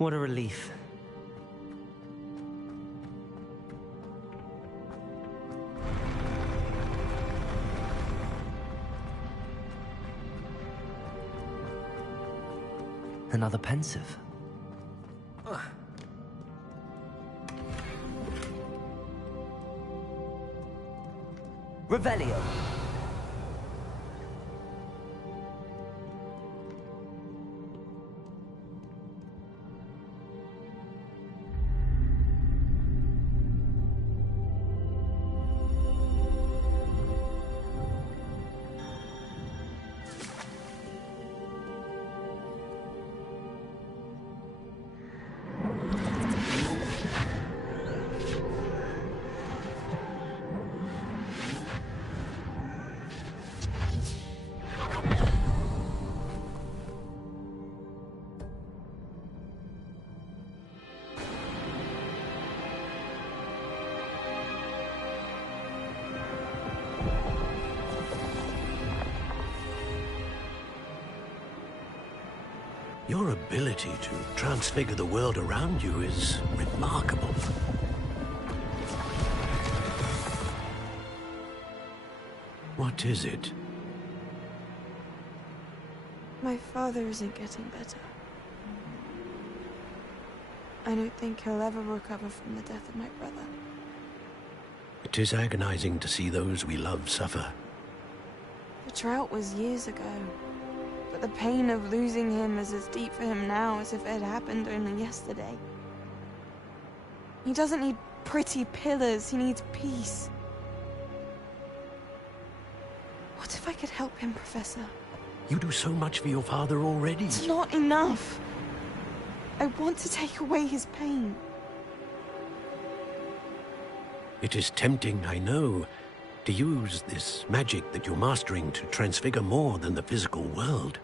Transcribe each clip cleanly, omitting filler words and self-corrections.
What a relief. Another pensive. Revelio. Your ability to transfigure the world around you is remarkable. What is it? My father isn't getting better. I don't think he'll ever recover from the death of my brother. It is agonizing to see those we love suffer. The drought was years ago, but the pain of losing him is as deep for him now as if it had happened only yesterday. He doesn't need pretty pillars, he needs peace. What if I could help him, Professor? You do so much for your father already. It's not enough. I want to take away his pain. It is tempting, I know, to use this magic that you're mastering to transfigure more than the physical world.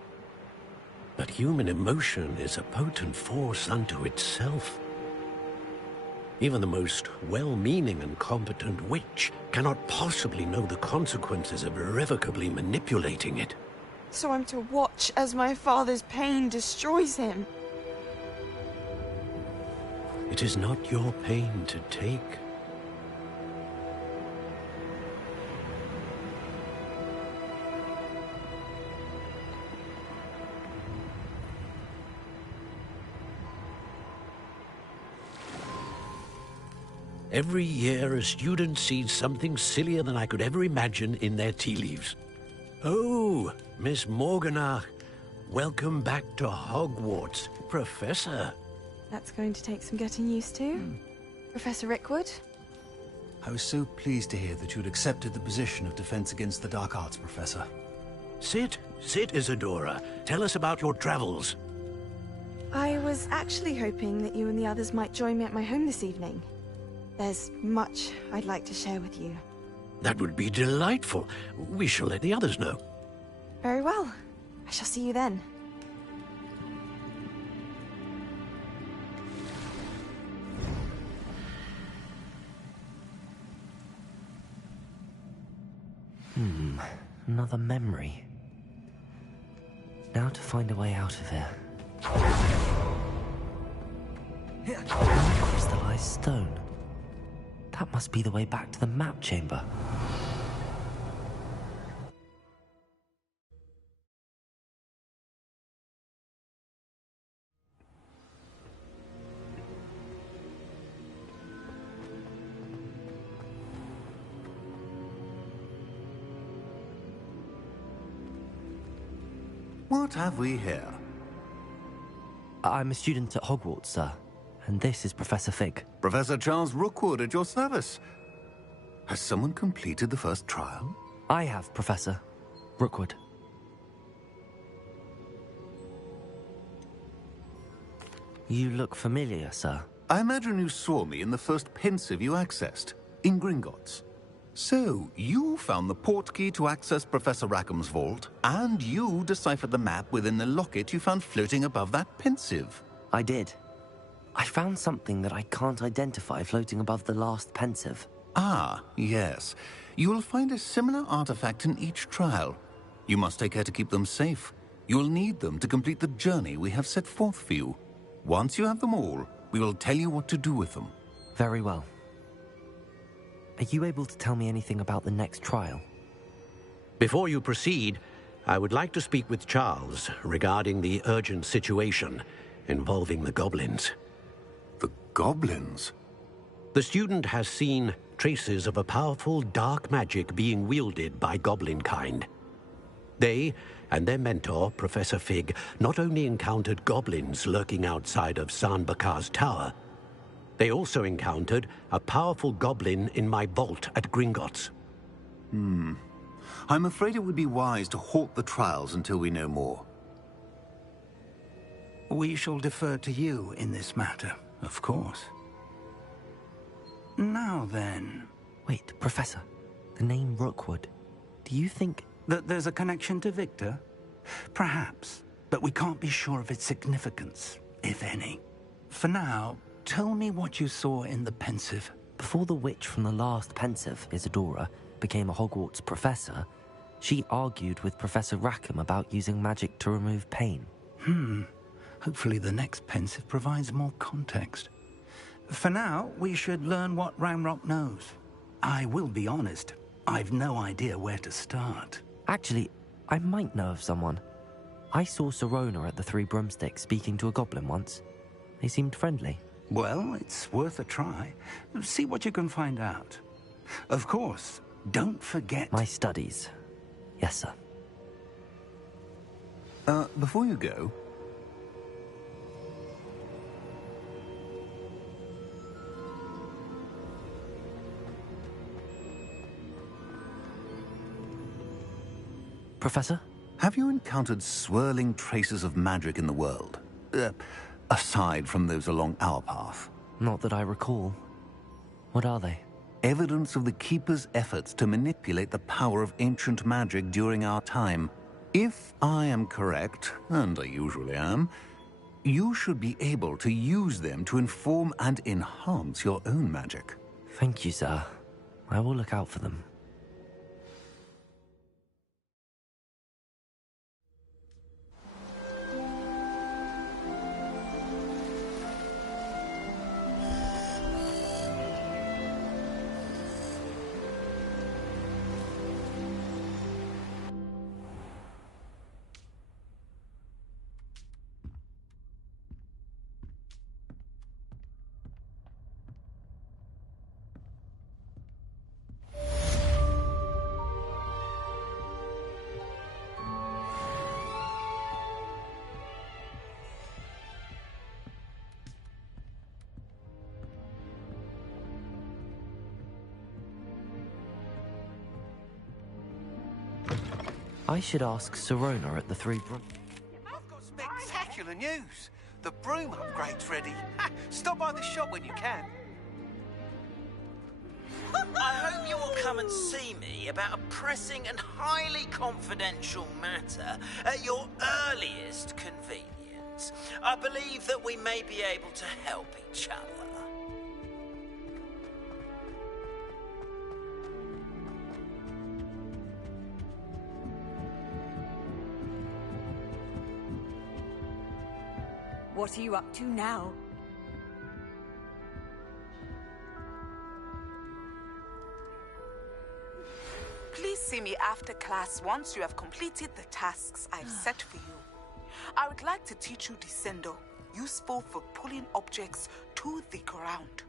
But human emotion is a potent force unto itself. Even the most well-meaning and competent witch cannot possibly know the consequences of irrevocably manipulating it. So I'm to watch as my father's pain destroys him. It is not your pain to take. Every year, a student sees something sillier than I could ever imagine in their tea leaves. Oh, Miss Morganach, welcome back to Hogwarts, Professor. That's going to take some getting used to. Professor Rickwood? I was so pleased to hear that you'd accepted the position of Defense Against the Dark Arts, Professor. Sit, Isadora. Tell us about your travels. I was actually hoping that you and the others might join me at my home this evening. There's much I'd like to share with you. That would be delightful. We shall let the others know. Very well. I shall see you then. Another memory. Now to find a way out of here. Crystallized stone. That must be the way back to the map chamber. What have we here? I'm a student at Hogwarts, sir. And this is Professor Fig. Professor Charles Rookwood at your service. Has someone completed the first trial? I have, Professor Rookwood. You look familiar, sir. I imagine you saw me in the first pensive you accessed, in Gringotts. So, you found the portkey to access Professor Rackham's vault, and you deciphered the map within the locket you found floating above that pensive. I did. I found something that I can't identify floating above the last pensive. Ah, yes. You will find a similar artifact in each trial. You must take care to keep them safe. You will need them to complete the journey we have set forth for you. Once you have them all, we will tell you what to do with them. Very well. Are you able to tell me anything about the next trial? Before you proceed, I would like to speak with Charles regarding the urgent situation involving the goblins. The goblins? The student has seen traces of a powerful dark magic being wielded by goblin kind. They and their mentor, Professor Fig, not only encountered goblins lurking outside of San Bakar's tower, they also encountered a powerful goblin in my vault at Gringotts. I'm afraid it would be wise to halt the trials until we know more. We shall defer to you in this matter, of course. Now then... Wait, Professor. The name Rookwood. Do you think... that there's a connection to Victor? Perhaps, but we can't be sure of its significance, if any. For now, tell me what you saw in the pensive. Before the witch from the last pensive, Isadora, became a Hogwarts professor, she argued with Professor Rackham about using magic to remove pain. Hopefully the next pensive provides more context. For now, we should learn what Ramrock knows. I will be honest, I've no idea where to start. Actually, I might know of someone. I saw Sirona at the Three Broomsticks speaking to a goblin once. They seemed friendly. Well, it's worth a try. See what you can find out. Of course, don't forget... My studies. Yes, sir. Before you go... Professor? Have you encountered swirling traces of magic in the world? Aside from those along our path? Not that I recall. What are they? Evidence of the Keeper's efforts to manipulate the power of ancient magic during our time. If I am correct, and I usually am, you should be able to use them to inform and enhance your own magic. Thank you, sir. I will look out for them. I should ask Sirona at the Three Broom... I've got spectacular news. The broom upgrade's ready. Stop by the shop when you can. I hope you will come and see me about a pressing and highly confidential matter at your earliest convenience. I believe that we may be able to help each other. What are you up to now? Please see me after class once you have completed the tasks I've set for you. I would like to teach you Descendo, useful for pulling objects to the ground.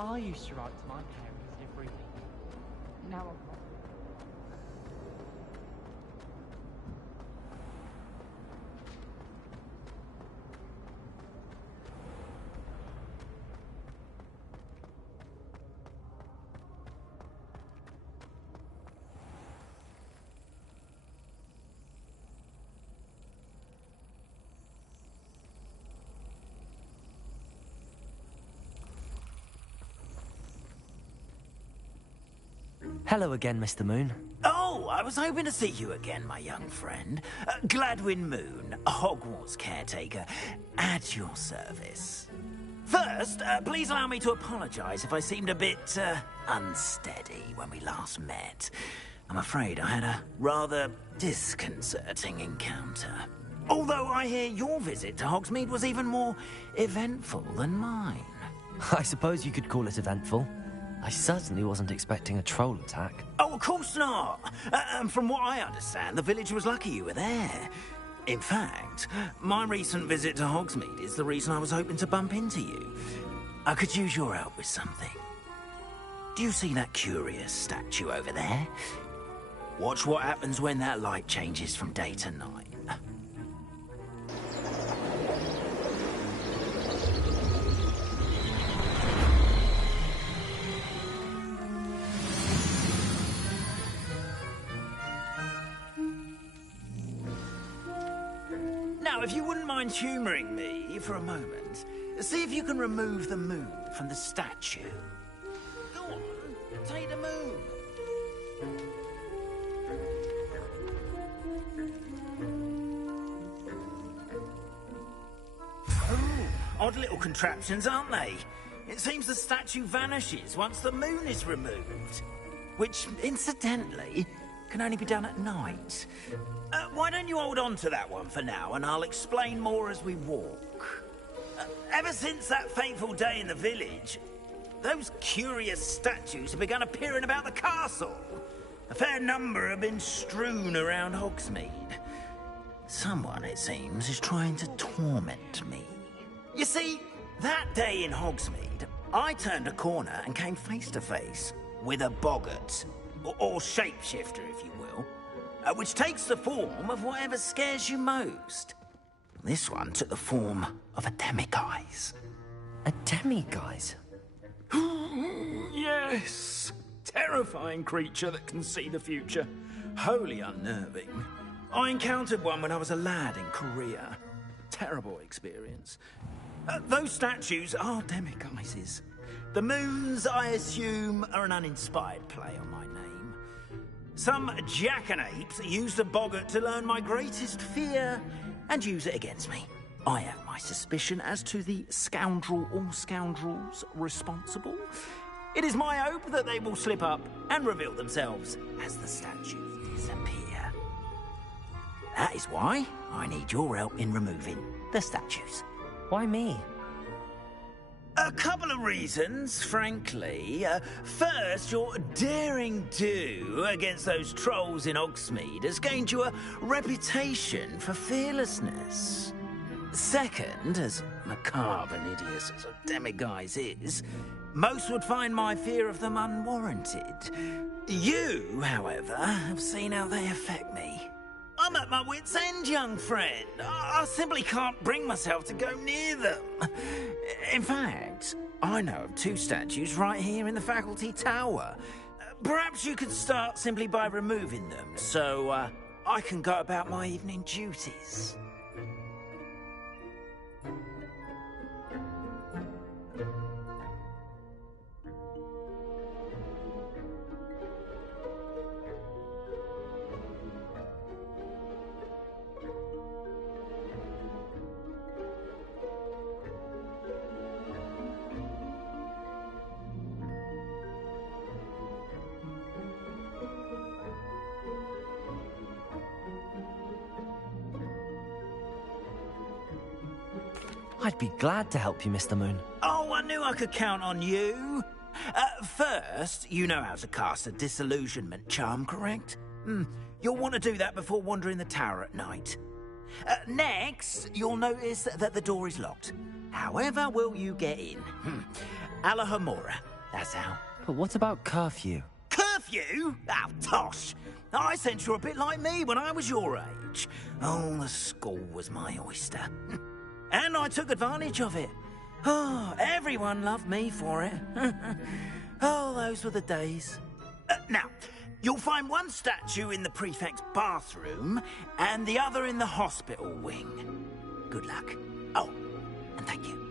I used to write to my parents every week. Now Hello again, Mr. Moon. Oh, I was hoping to see you again, my young friend. Gladwin Moon, Hogwarts caretaker, at your service. First, please allow me to apologize if I seemed a bit, unsteady when we last met. I'm afraid I had a rather disconcerting encounter. Although I hear your visit to Hogsmeade was even more eventful than mine. I suppose you could call it eventful. I certainly wasn't expecting a troll attack. Oh, of course not. And from what I understand, the village was lucky you were there. In fact, my recent visit to Hogsmeade is the reason I was hoping to bump into you. I could use your help with something. Do you see that curious statue over there? Watch what happens when that light changes from day to night. Now, if you wouldn't mind humouring me for a moment, see if you can remove the moon from the statue. Go on, take the moon. Oh, odd little contraptions, aren't they? It seems the statue vanishes once the moon is removed. Which, incidentally, can only be done at night. Why don't you hold on to that one for now, and I'll explain more as we walk. Ever since that fateful day in the village, those curious statues have begun appearing about the castle. A fair number have been strewn around Hogsmeade. Someone, it seems, is trying to torment me. You see, that day in Hogsmeade, I turned a corner and came face to face with a boggart. Or shapeshifter, if you will, which takes the form of whatever scares you most. This one took the form of a demiguise. A demiguise? Yes! Terrifying creature that can see the future. Wholly unnerving. I encountered one when I was a lad in Korea. Terrible experience. Those statues are demiguises. The moons, I assume, are an uninspired play on my name. Some jackanapes used a boggart to learn my greatest fear and use it against me. I have my suspicion as to the scoundrel or scoundrels responsible. It is my hope that they will slip up and reveal themselves as the statues disappear. That is why I need your help in removing the statues. Why me? A couple of reasons, frankly. First, your daring do against those trolls in Hogsmeade has gained you a reputation for fearlessness. Second, as macabre and hideous as a demiguise is, most would find my fear of them unwarranted. You, however, have seen how they affect me. I'm at my wit's end, young friend. I simply can't bring myself to go near them. In fact, I know of two statues right here in the faculty tower. Perhaps you could start simply by removing them, so I can go about my evening duties. I'd be glad to help you, Mr. Moon. Oh, I knew I could count on you. First, you know how to cast a disillusionment charm, correct? You'll want to do that before wandering the tower at night. Next, you'll notice that the door is locked. However will you get in? Alahomora, that's how. But what about curfew? Curfew! nephew? Oh, tosh. I sense you're a bit like me when I was your age. Oh, the school was my oyster. And I took advantage of it. Oh, everyone loved me for it. Oh, those were the days. Now, you'll find one statue in the prefect's bathroom and the other in the hospital wing. Good luck. Oh, and thank you.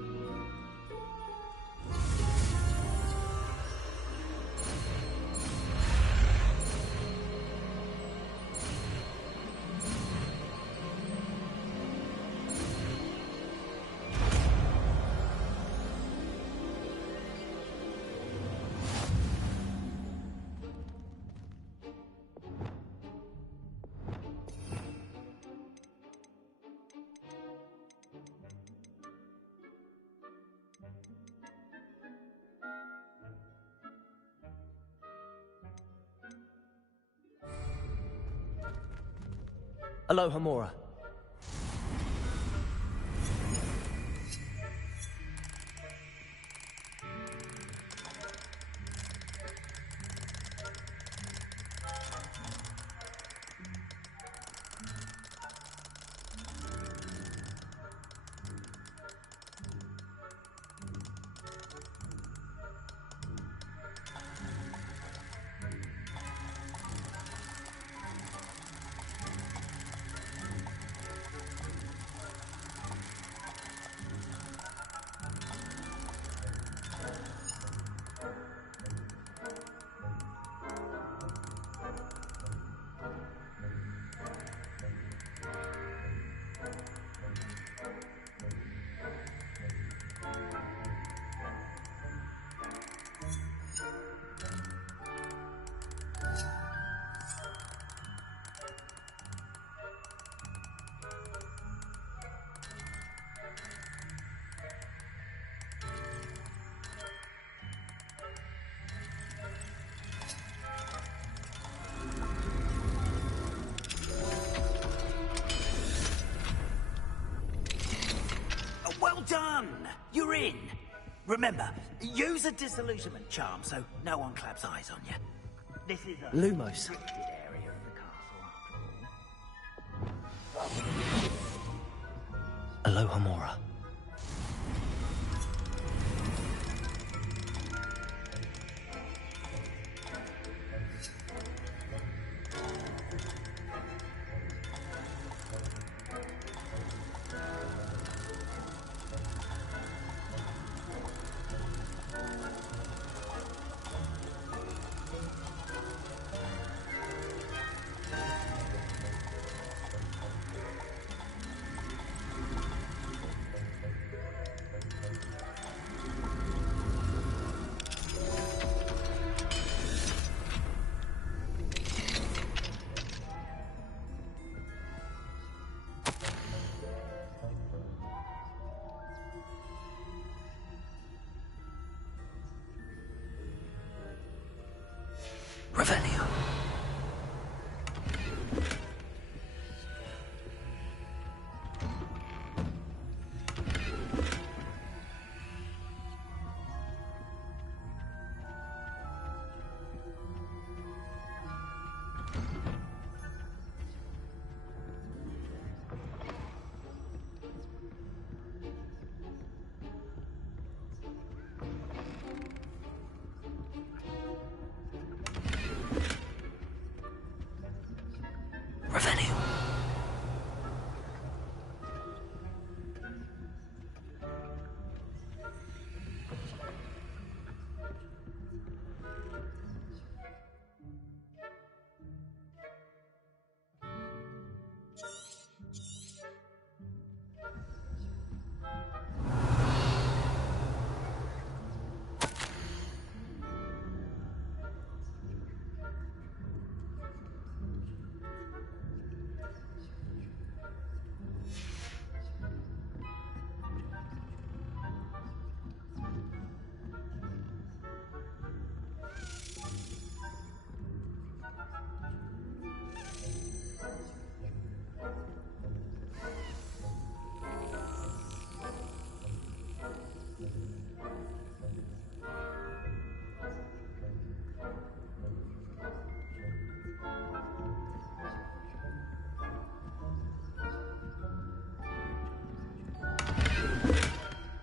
Aloha Mora. Well done! You're in. Remember, use a disillusionment charm so no one claps eyes on you. This is a Lumos. restricted area of the castle. Aloha Mora.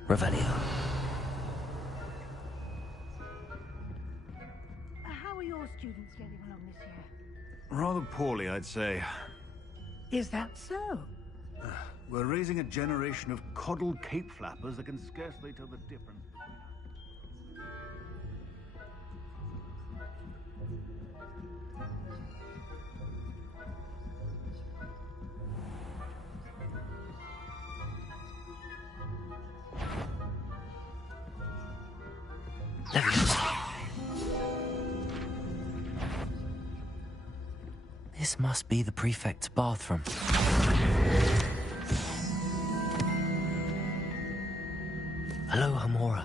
Revelio. How are your students getting along this year? Rather poorly, I'd say. Is that so? We're raising a generation of coddled cape flappers that can scarcely tell the difference between... This must be the prefect's bathroom. Hello, Hamora.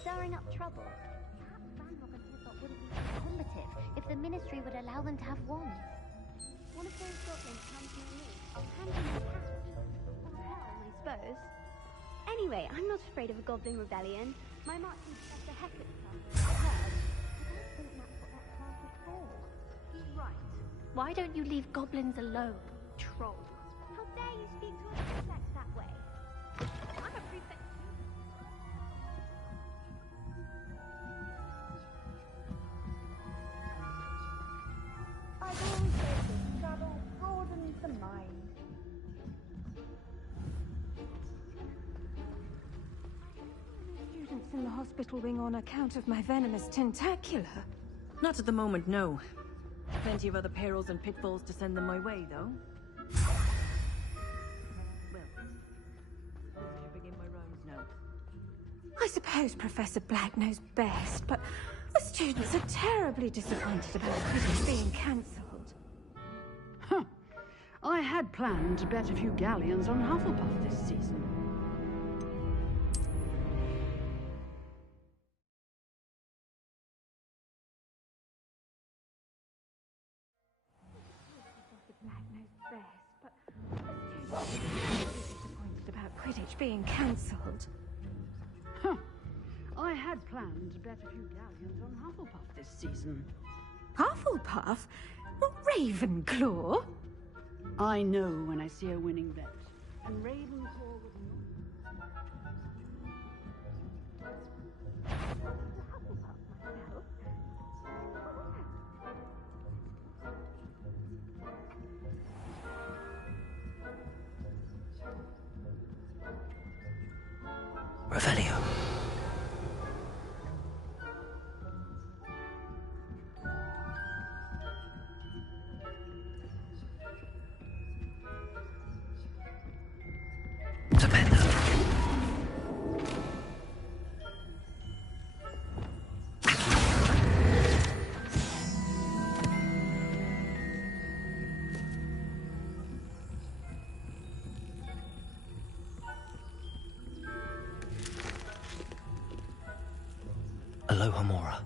Stirring up trouble. Perhaps Ranrock and Hizzot wouldn't be so combative if the Ministry would allow them to have wands. One of those goblins comes near me. I'll hand him the cat. Or hell, I suppose. Anyway, I'm not afraid of a goblin rebellion. My marching professor Hecate heard. I don't think that's what that class is for. He's right. Why don't you leave goblins alone, troll? How dare you speak to a prefect that way? I'm a prefect. I've always said that travel broadens the mind. Students in the hospital wing on account of my venomous tentacula. Not at the moment, no. Plenty of other perils and pitfalls to send them my way, though. Well, I should begin my rounds now. I suppose Professor Black knows best, but the students are terribly disappointed about Quidditch being cancelled. Huh. I had planned to bet a few galleons on Hufflepuff this season. Black knows best, but the students are terribly disappointed about Quidditch being cancelled. Huh. I had planned to bet a few galleons on Hufflepuff this season. Hufflepuff? Not Ravenclaw? I know when I see a winning bet. And Ravenclaw was Hufflepuff myself. Revelio. Aloha Mora.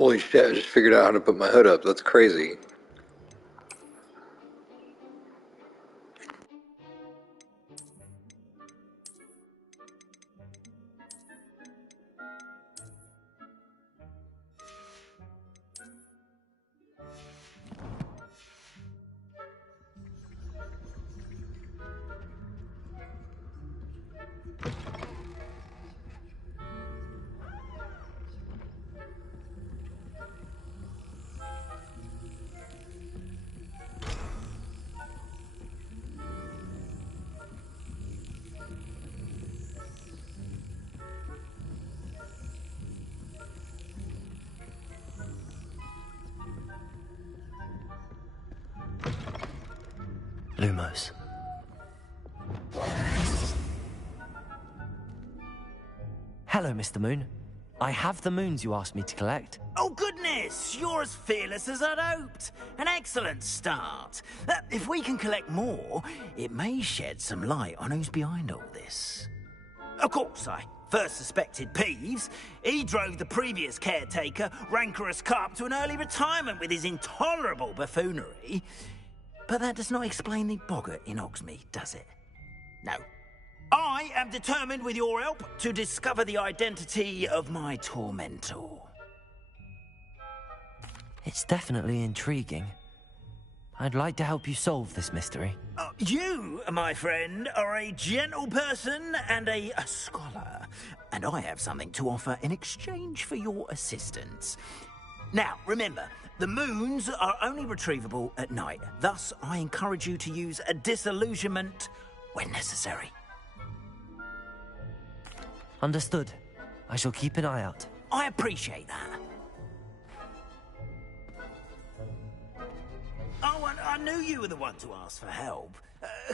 Holy shit, I just figured out how to put my hood up. That's crazy. Lumos. Hello, Mr. Moon. I have the moons you asked me to collect. Oh, goodness! You're as fearless as I'd hoped. An excellent start. If we can collect more, it may shed some light on who's behind all this. Of course, I first suspected Peeves. He drove the previous caretaker, Rancorous Carp, to an early retirement with his intolerable buffoonery. But that does not explain the boggart in Hogsmeade, does it? No. I am determined, with your help, to discover the identity of my tormentor. It's definitely intriguing. I'd like to help you solve this mystery. You, my friend, are a gentle person and a scholar, and I have something to offer in exchange for your assistance. Now, remember, the moons are only retrievable at night. Thus, I encourage you to use a disillusionment when necessary. Understood. I shall keep an eye out. I appreciate that. Oh, and I knew you were the one to ask for help.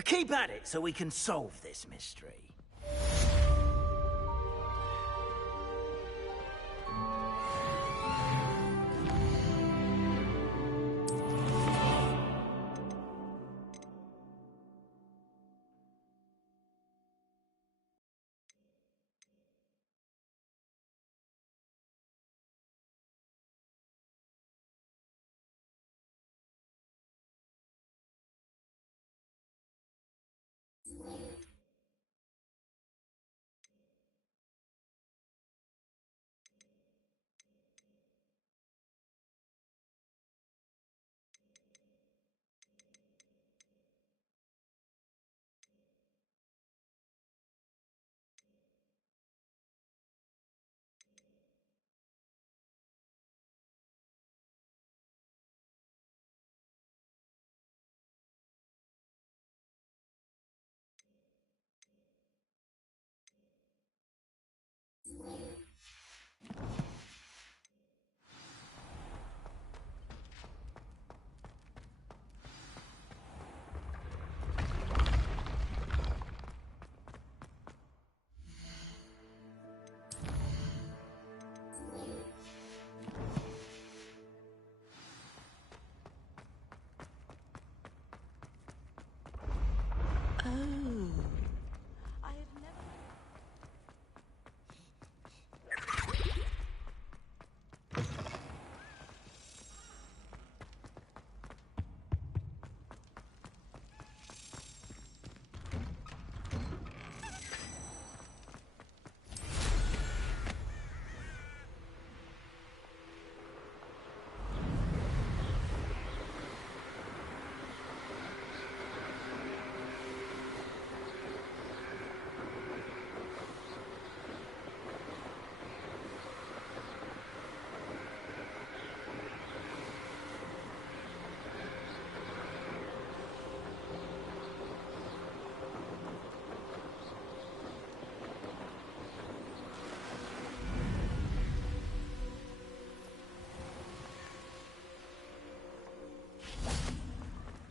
Keep at it so we can solve this mystery.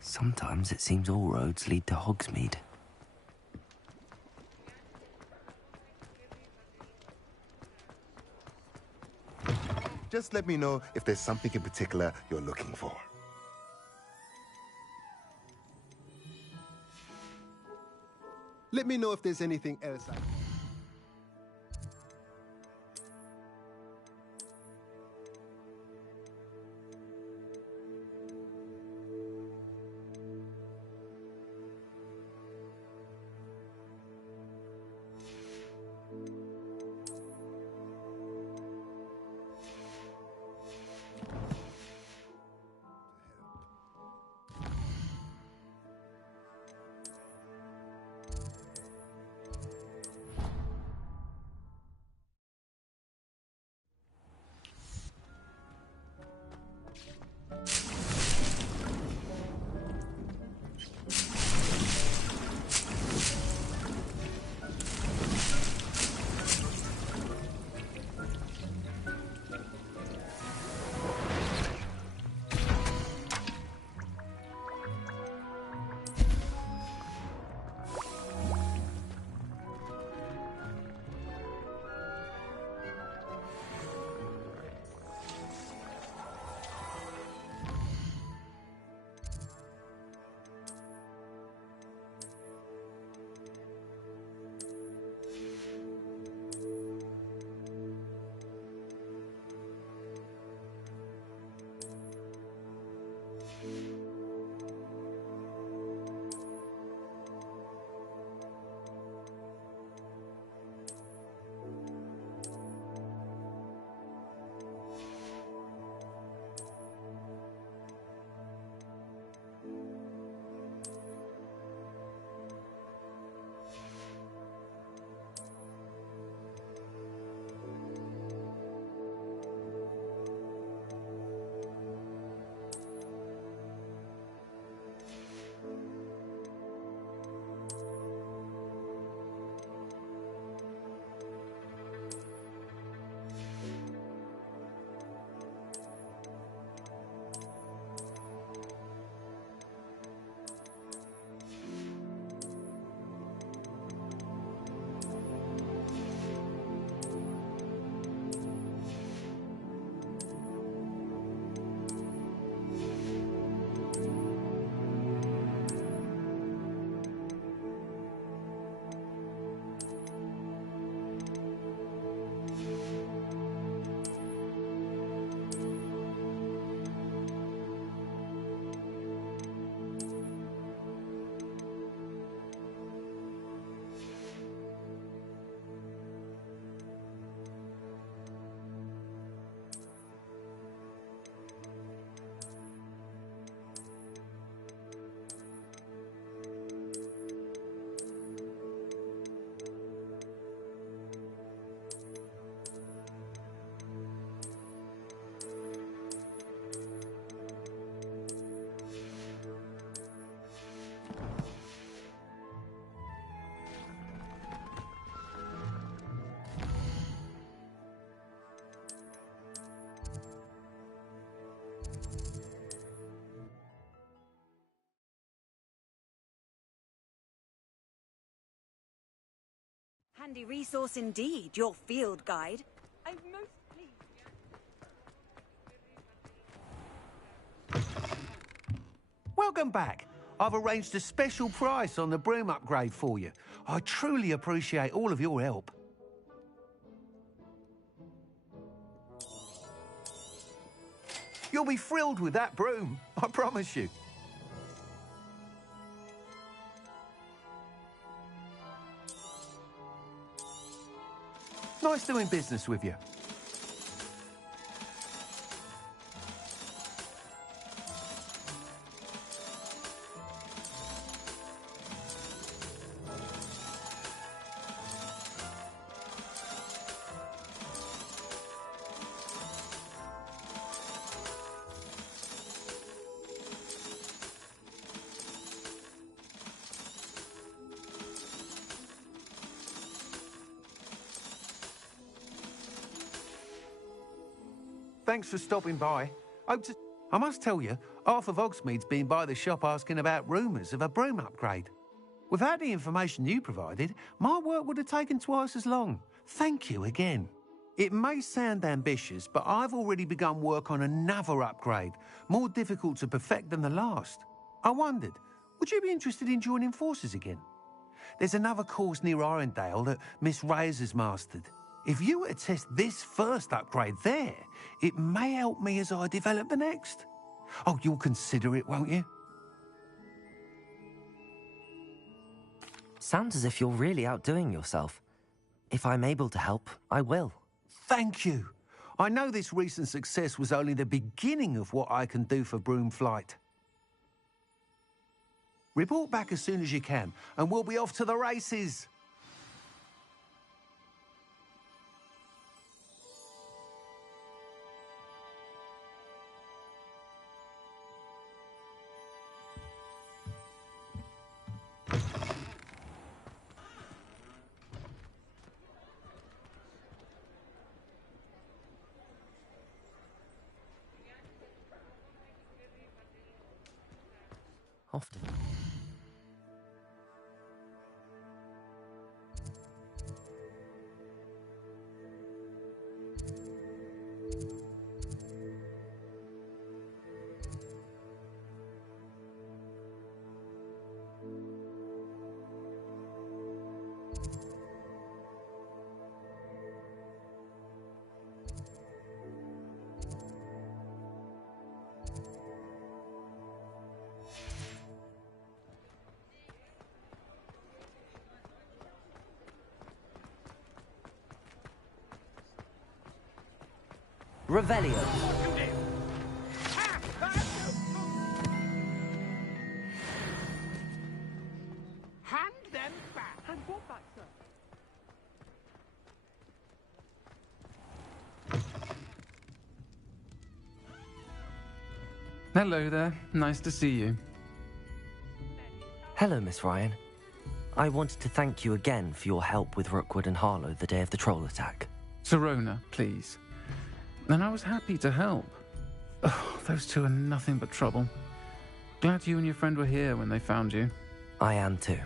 Sometimes it seems all roads lead to Hogsmeade. Just let me know if there's something in particular you're looking for. Let me know if there's anything else I... handy resource indeed, your field guide. I'm most pleased. Welcome back. I've arranged a special price on the broom upgrade for you. I truly appreciate all of your help. You'll be thrilled with that broom, I promise you. Nice doing business with you. Thanks for stopping by. I must tell you, half of Hogsmeade's been by the shop asking about rumours of a broom upgrade. Without the information you provided, my work would have taken twice as long. Thank you again. It may sound ambitious, but I've already begun work on another upgrade, more difficult to perfect than the last. I wondered, would you be interested in joining forces again? There's another course near Arendale that Miss Reyes has mastered. If you were to test this first upgrade there, it may help me as I develop the next. Oh, you'll consider it, won't you? Sounds as if you're really outdoing yourself. If I'm able to help, I will. Thank you. I know this recent success was only the beginning of what I can do for Broomflight. Report back as soon as you can, and we'll be off to the races. Often. Revelio. Hand them back. Hand what back, sir? Hello there. Nice to see you. Hello, Miss Ryan. I wanted to thank you again for your help with Rookwood and Harlow the day of the troll attack. Serona, please. And I was happy to help. Oh, those two are nothing but trouble. Glad you and your friend were here when they found you. I am too.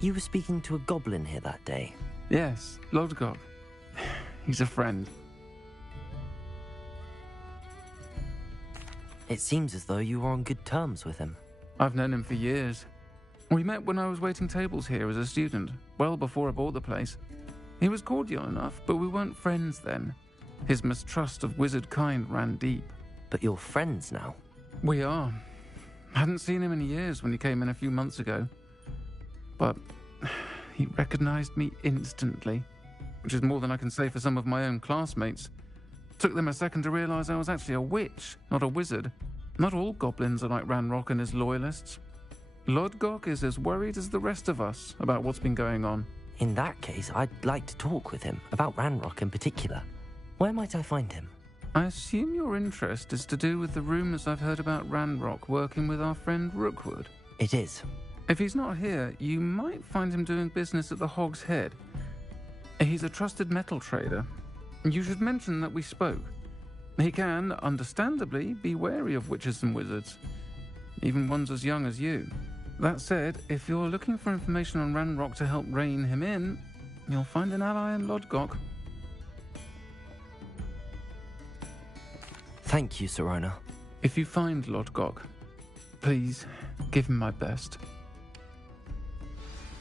You were speaking to a goblin here that day. Yes, Lodgok. He's a friend. It seems as though you were on good terms with him. I've known him for years. We met when I was waiting tables here as a student, well before I bought the place. He was cordial enough, but we weren't friends then. His mistrust of wizard kind ran deep. But you're friends now? We are. Hadn't seen him in years when he came in a few months ago. But he recognized me instantly, which is more than I can say for some of my own classmates. Took them a second to realize I was actually a witch, not a wizard. Not all goblins are like Ranrock and his loyalists. Lodgok is as worried as the rest of us about what's been going on. In that case, I'd like to talk with him, about Ranrock in particular. Where might I find him? I assume your interest is to do with the rumours I've heard about Ranrock working with our friend Rookwood. It is. If he's not here, you might find him doing business at the Hog's Head. He's a trusted metal trader. You should mention that we spoke. He can, understandably, be wary of witches and wizards, even ones as young as you. That said, if you're looking for information on Ranrock to help rein him in, you'll find an ally in Lodgok. Thank you, Sirona. If you find Lodgok, please give him my best.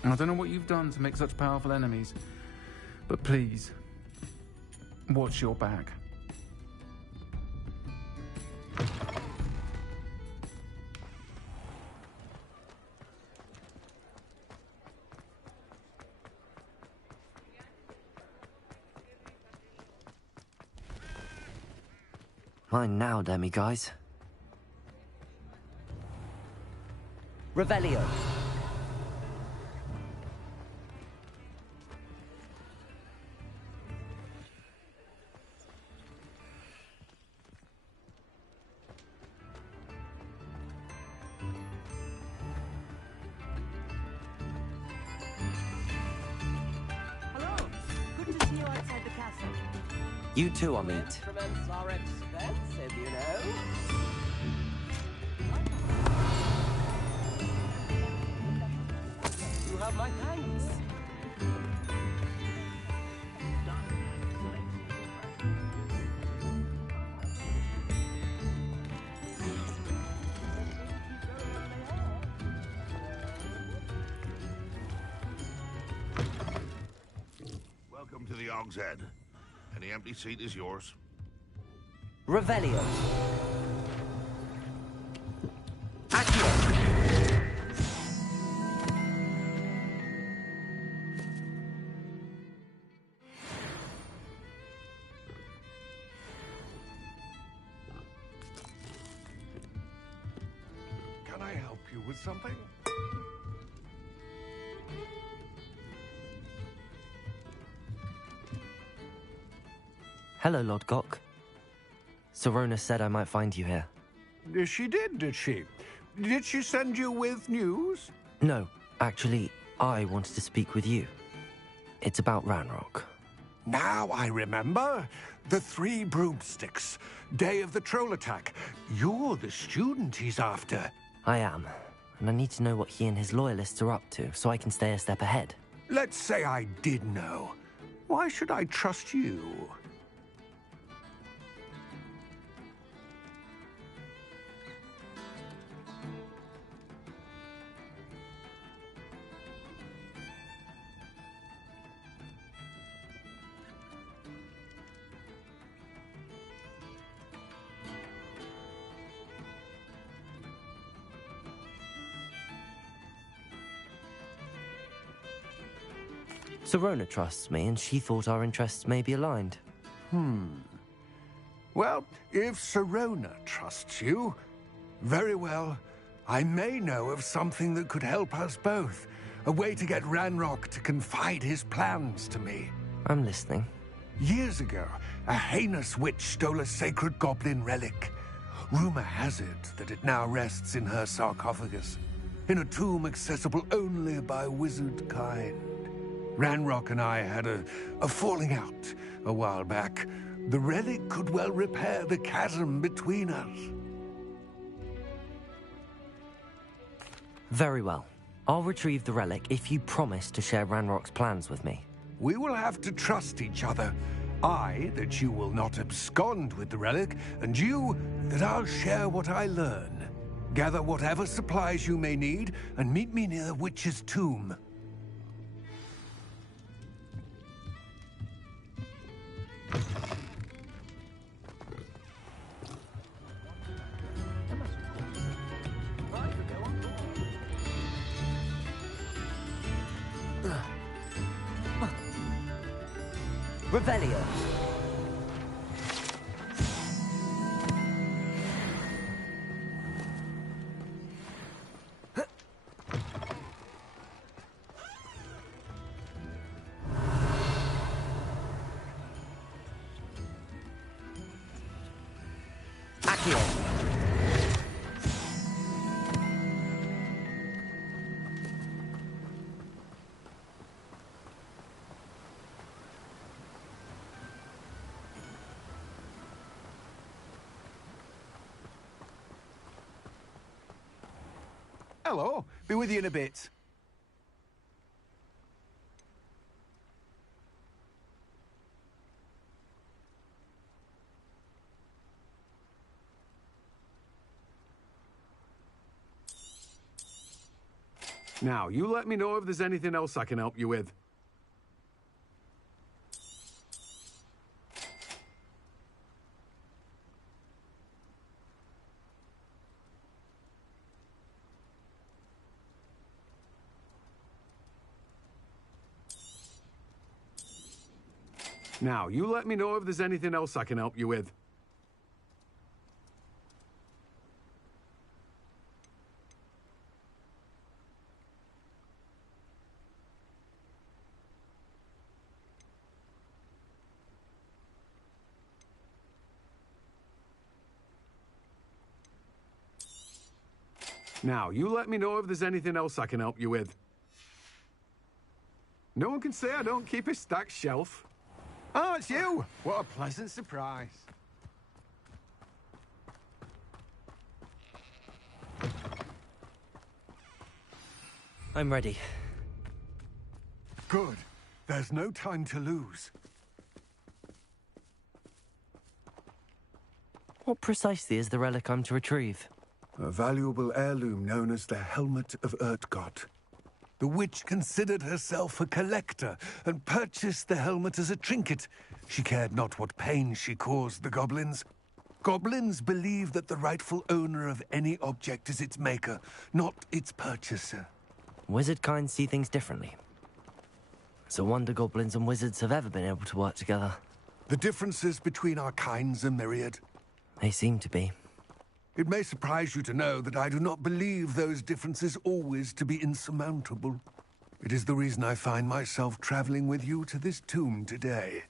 I don't know what you've done to make such powerful enemies, but please, watch your back. Mine now, demi-guys. Revelio. Hello. Good to see you outside the castle. You too, Amit. Instruments are expensive, you know. You have my thanks. Welcome to the Og's Head. Any empty seat is yours. Revelio. Can I help you with something? Hello, Lodgok. Sirona said I might find you here. She did she? Did she send you with news? No, actually, I wanted to speak with you. It's about Ranrock. Now I remember. The 3 broomsticks. Day of the troll attack. You're the student he's after. I am, and I need to know what he and his loyalists are up to so I can stay a step ahead. Let's say I did know. Why should I trust you? Sirona trusts me, and she thought our interests may be aligned. Well, if Sirona trusts you, very well. I may know of something that could help us both. A way to get Ranrock to confide his plans to me. I'm listening. Years ago, a heinous witch stole a sacred goblin relic. Rumor has it that it now rests in her sarcophagus, in a tomb accessible only by wizard kind. Ranrock and I had a falling out a while back. The relic could well repair the chasm between us. Very well. I'll retrieve the relic if you promise to share Ranrock's plans with me. We will have to trust each other. I, that you will not abscond with the relic, and you, that I'll share what I learn. Gather whatever supplies you may need, and meet me near the witch's tomb. Revelio. Accio. Hello. Be with you in a bit. Now, you let me know if there's anything else I can help you with. Now, you let me know if there's anything else I can help you with. Now, you let me know if there's anything else I can help you with. No one can say I don't keep a stacked shelf. Oh, it's you! What a pleasant surprise. I'm ready. Good. There's no time to lose. What precisely is the relic I'm to retrieve? A valuable heirloom known as the Helmet of Urtgott. The witch considered herself a collector and purchased the helmet as a trinket. She cared not what pain she caused the goblins. Goblins believe that the rightful owner of any object is its maker, not its purchaser. Wizard kind see things differently. It's a wonder goblins and wizards have ever been able to work together. The differences between our kinds are myriad. They seem to be. It may surprise you to know that I do not believe those differences always to be insurmountable. It is the reason I find myself traveling with you to this tomb today.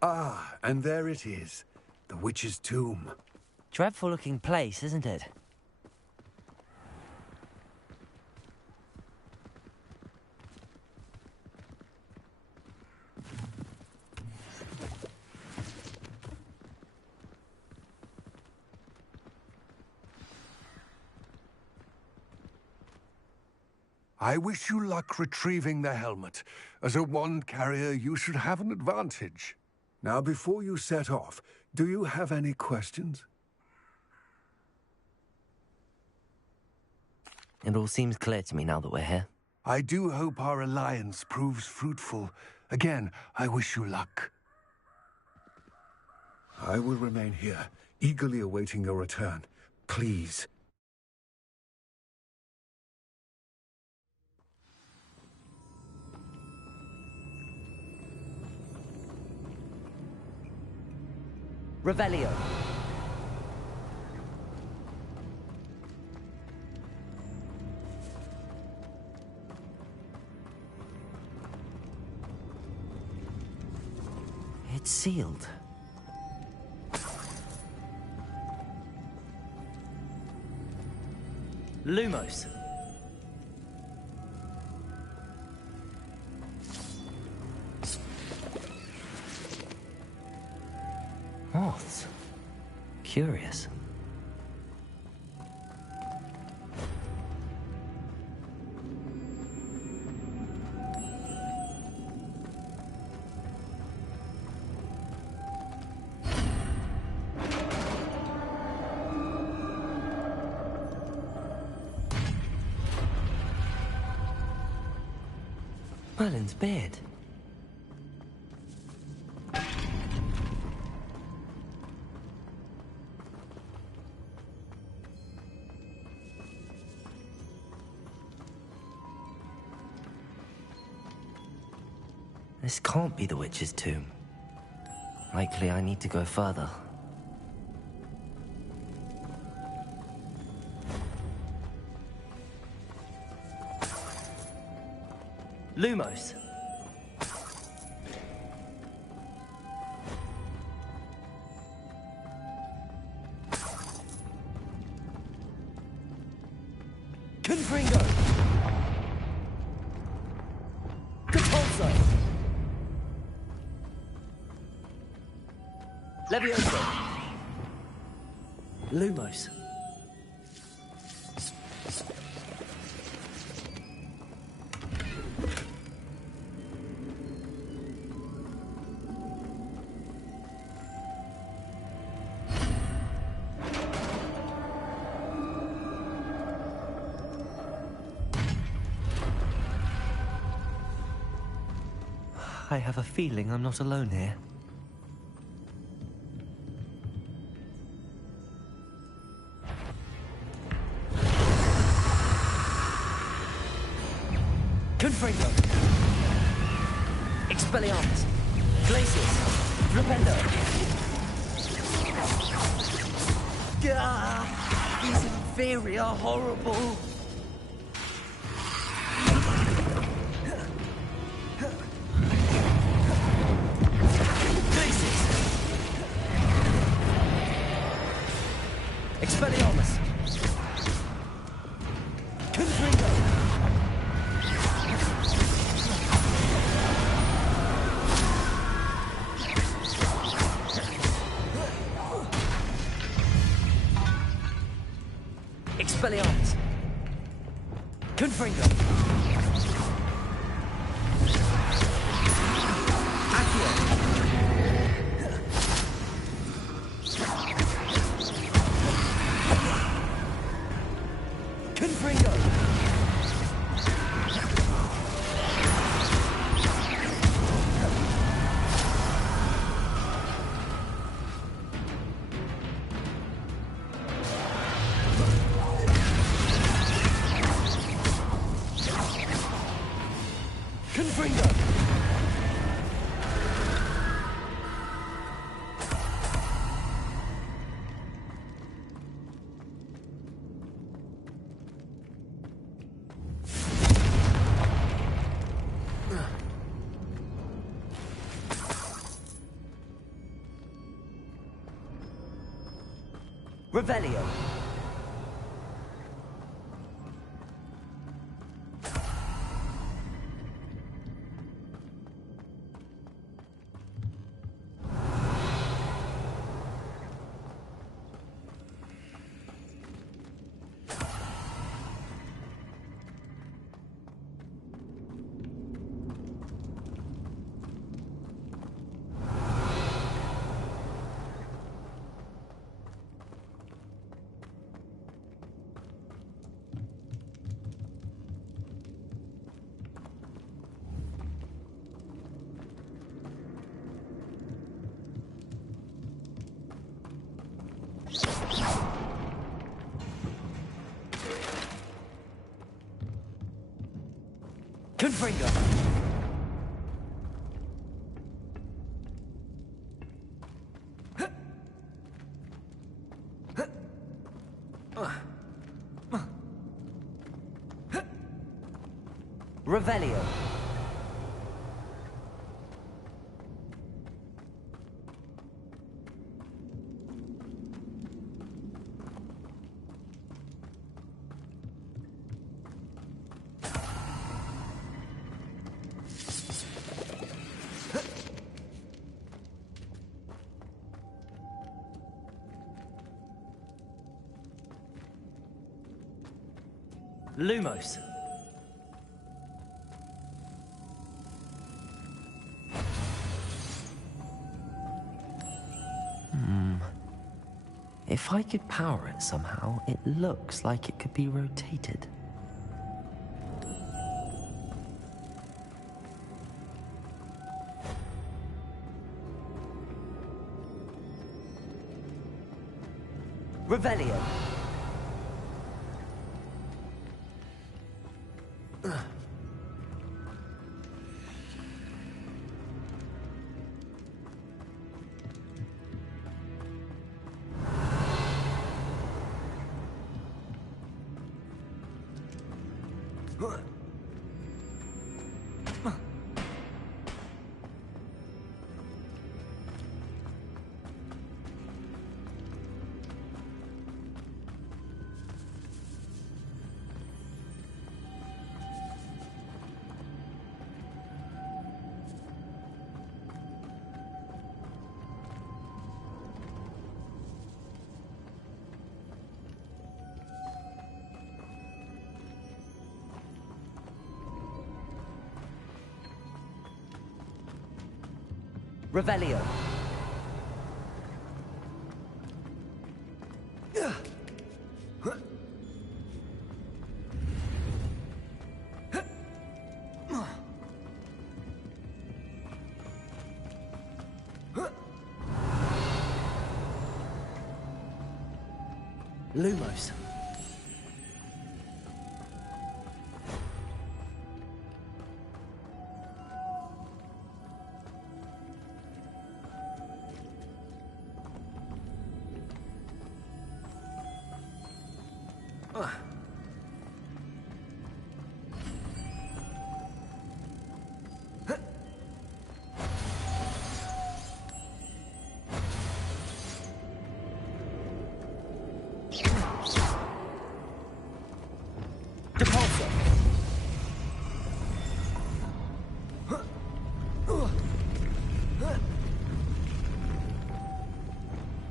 Ah, and there it is. The witch's tomb. Dreadful looking place, isn't it? I wish you luck retrieving the helmet. As a wand carrier, you should have an advantage. Now, before you set off, do you have any questions? It all seems clear to me now that we're here. I do hope our alliance proves fruitful. Again, I wish you luck. I will remain here, eagerly awaiting your return. Please. Revelio. It's sealed. Lumos. Moths. Curious. Merlin's beard. This can't be the witch's tomb. Likely I need to go further. Lumos. Confringo. Capulso. Levioso. Lumos. I have a feeling I'm not alone here. Confringo. Expelliarmus. Glacius. Rependo. Gah! These inferior horrible. Glacius. Expelliarmus. Confringo. Expelliarmus. Confringo. Accio. Confringo. Confringo. Revelio. Confringo. Revelio. Lumos. If I could power it somehow, it looks like it could be rotated. Revelio. Revelio. Lumos.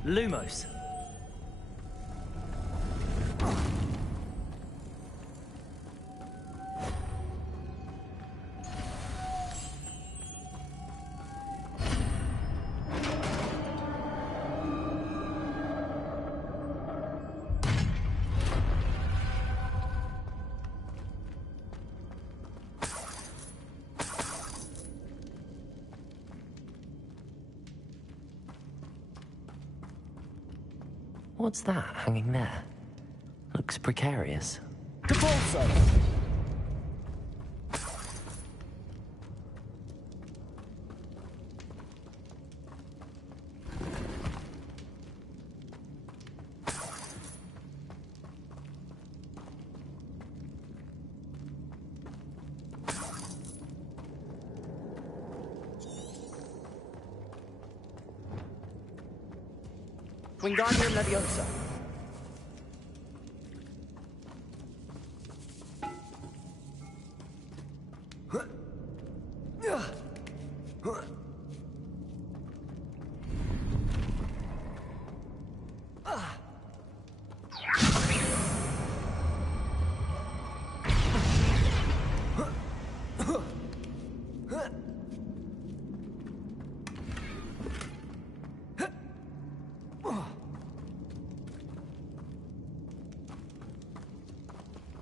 Lumos. What's that hanging there? Looks precarious. Capulso. Wingardium Leviosa.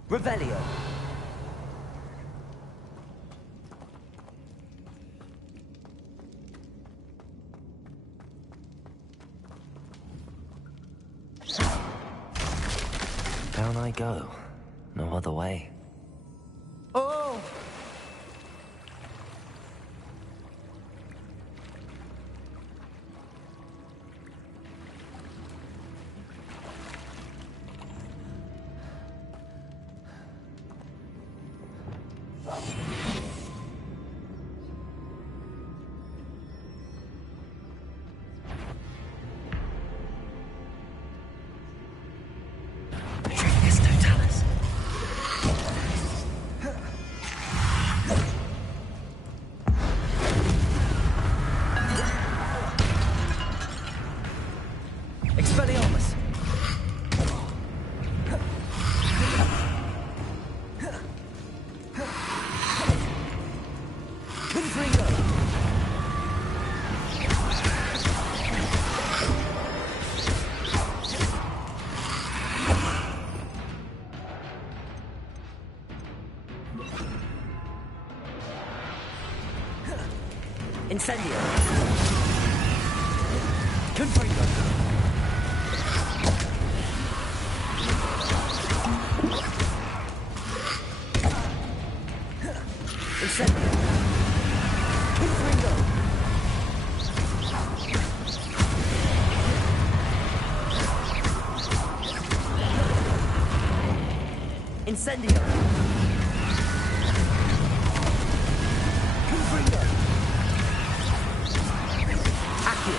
Revelio. Down I go. No other way. Oh! Confringo. Incendio. Confringo. Incendio. Confringo. Accio.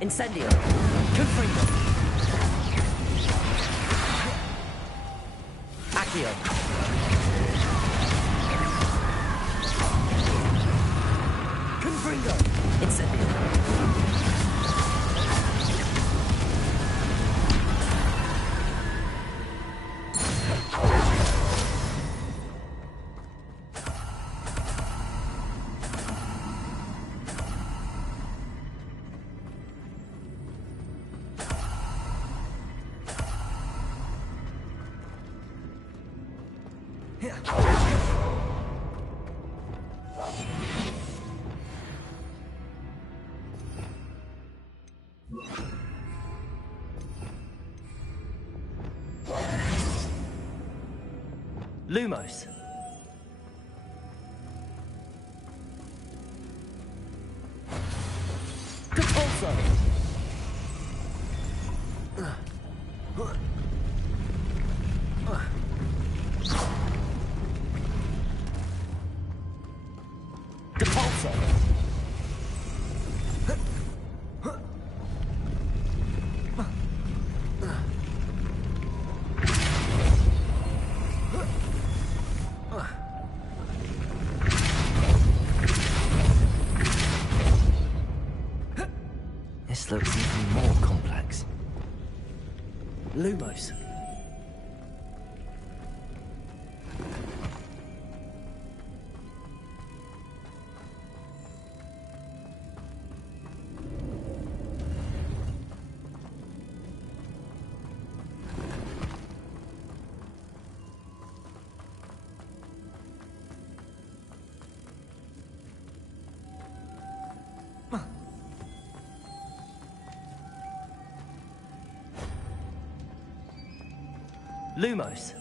Incendio. Confringo. Accio. Confringo. Incendio. Lumos. Depulso. Depulso. This looks even more complex. Lumos. Lumos.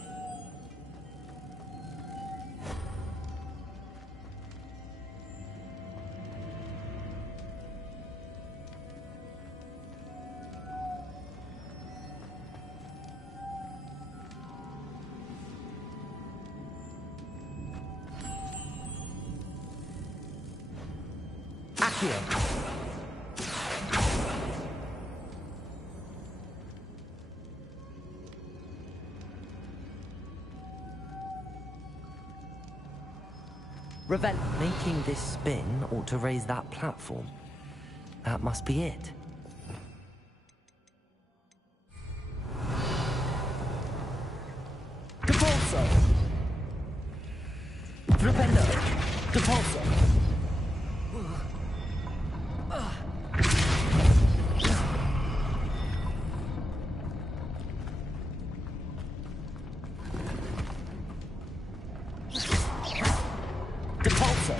Accio. Making this spin ought to raise that platform. That must be it. Depulso. Flipendo. Depulso. Depulso.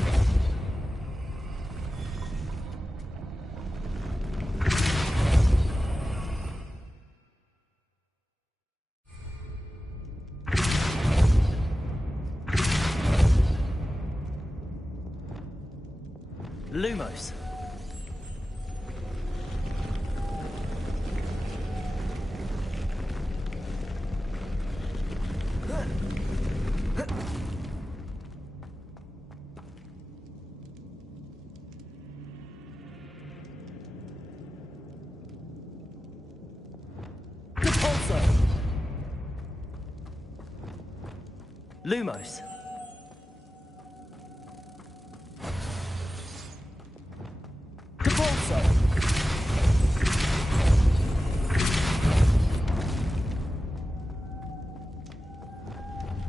Lumos. Depulso. Lumos. Depulso.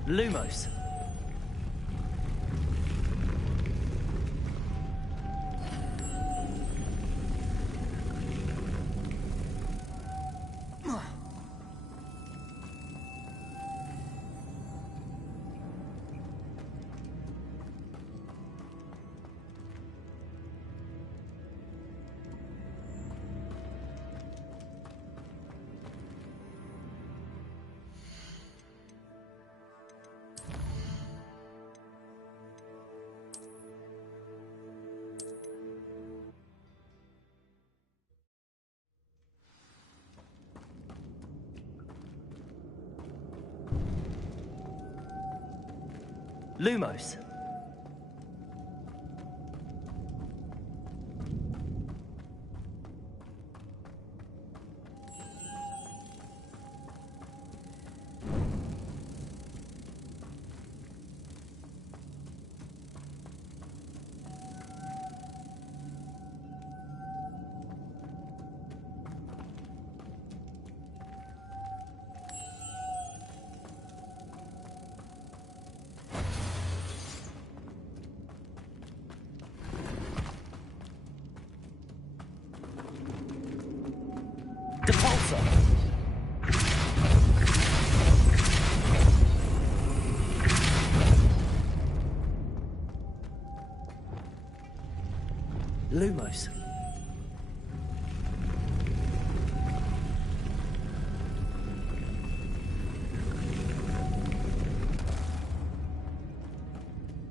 Lumos. Lumos. Lumos.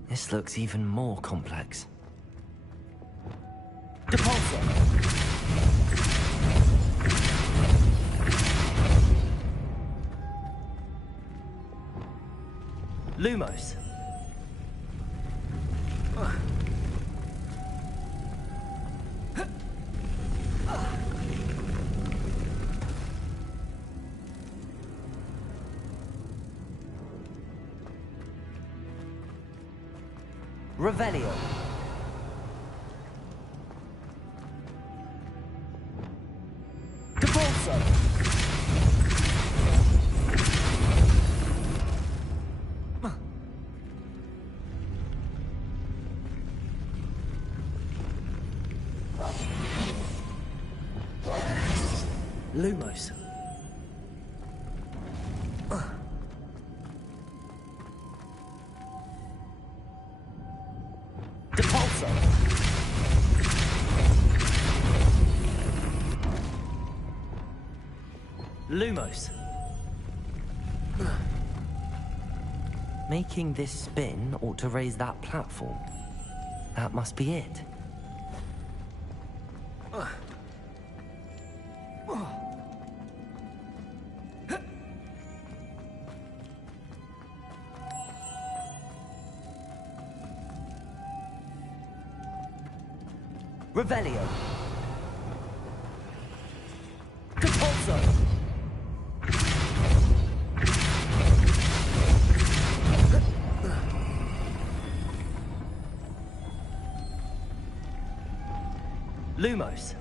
This looks even more complex. Depulsor. Lumos. Revelio. Depulsor. Lumos. Depulsor. Lumos. Making this spin ought to raise that platform. That must be it. Revelio. Depulsor. Lumos.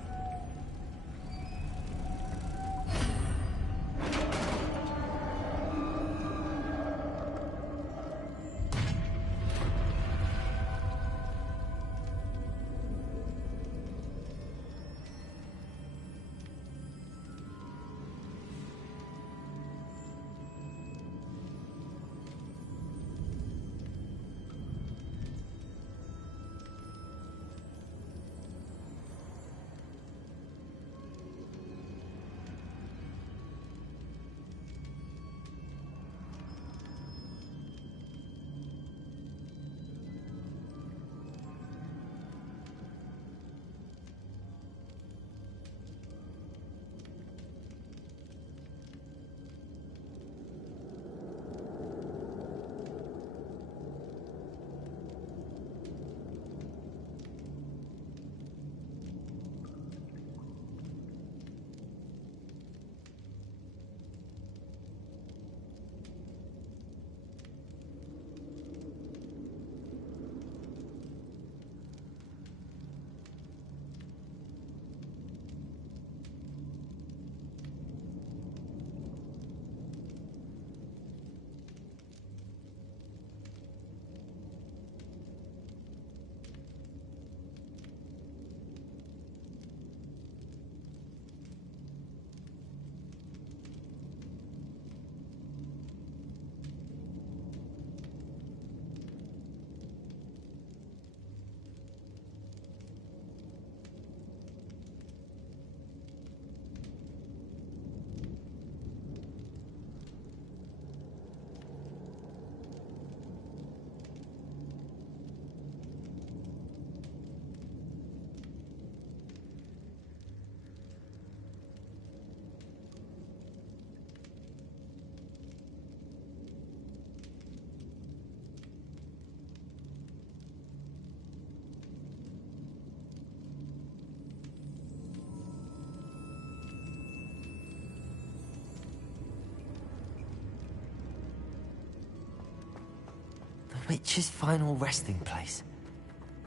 witch's final resting place.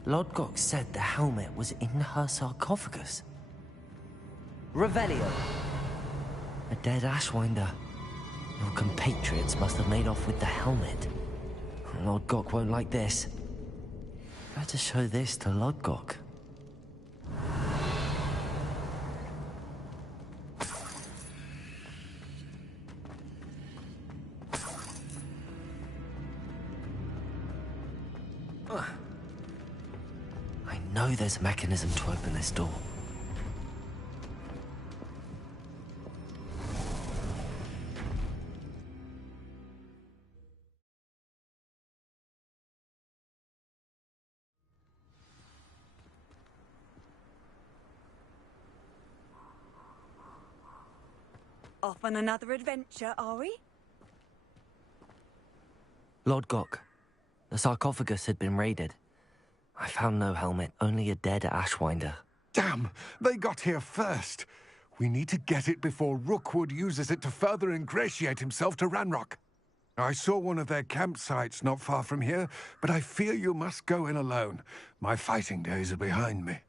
Lodgok said the helmet was in her sarcophagus. Revelio. A dead Ashwinder. Your compatriots must have made off with the helmet. Lodgok won't like this. Better show this to Lodgok. I know there's a mechanism to open this door. Off on another adventure, are we? Lodgok, the sarcophagus had been raided. I found no helmet, only a dead Ashwinder. Damn! They got here first. We need to get it before Rookwood uses it to further ingratiate himself to Ranrock. I saw one of their campsites not far from here, but I fear you must go in alone. My fighting days are behind me.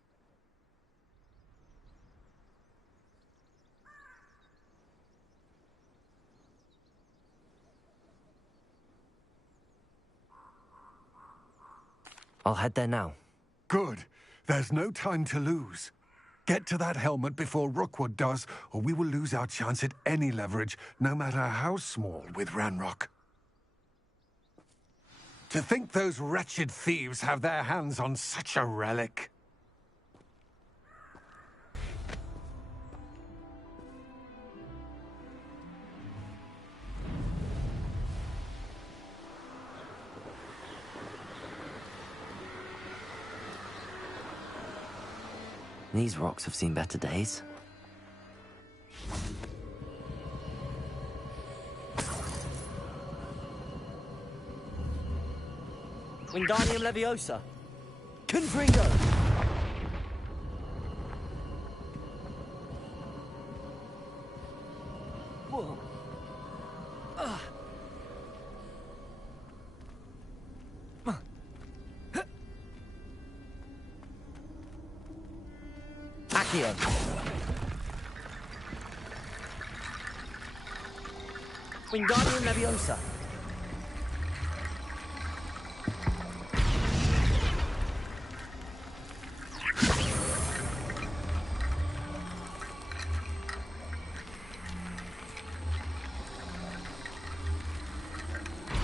I'll head there now. Good. There's no time to lose. Get to that helmet before Rookwood does, or we will lose our chance at any leverage, no matter how small, with Ranrock. To think those wretched thieves have their hands on such a relic. These rocks have seen better days. Wingardium Leviosa. Confringo. Whoa. Accio. Wingardium Leviosa.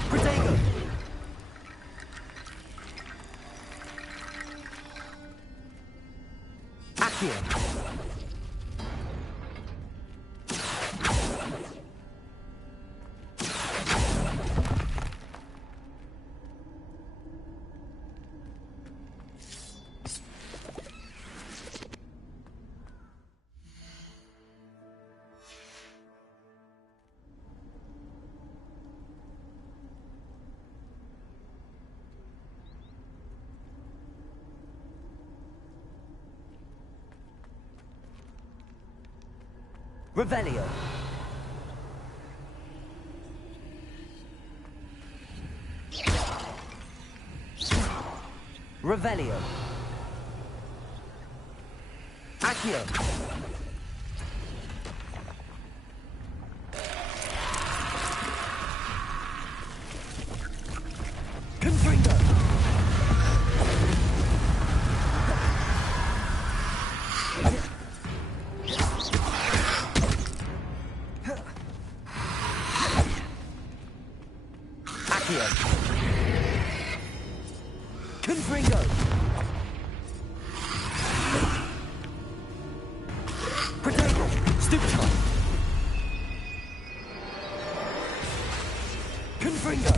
Protego. Accio. Revelio. Revelio. Accio. Confringo. Confringo. Protego. Stupid. Confringo.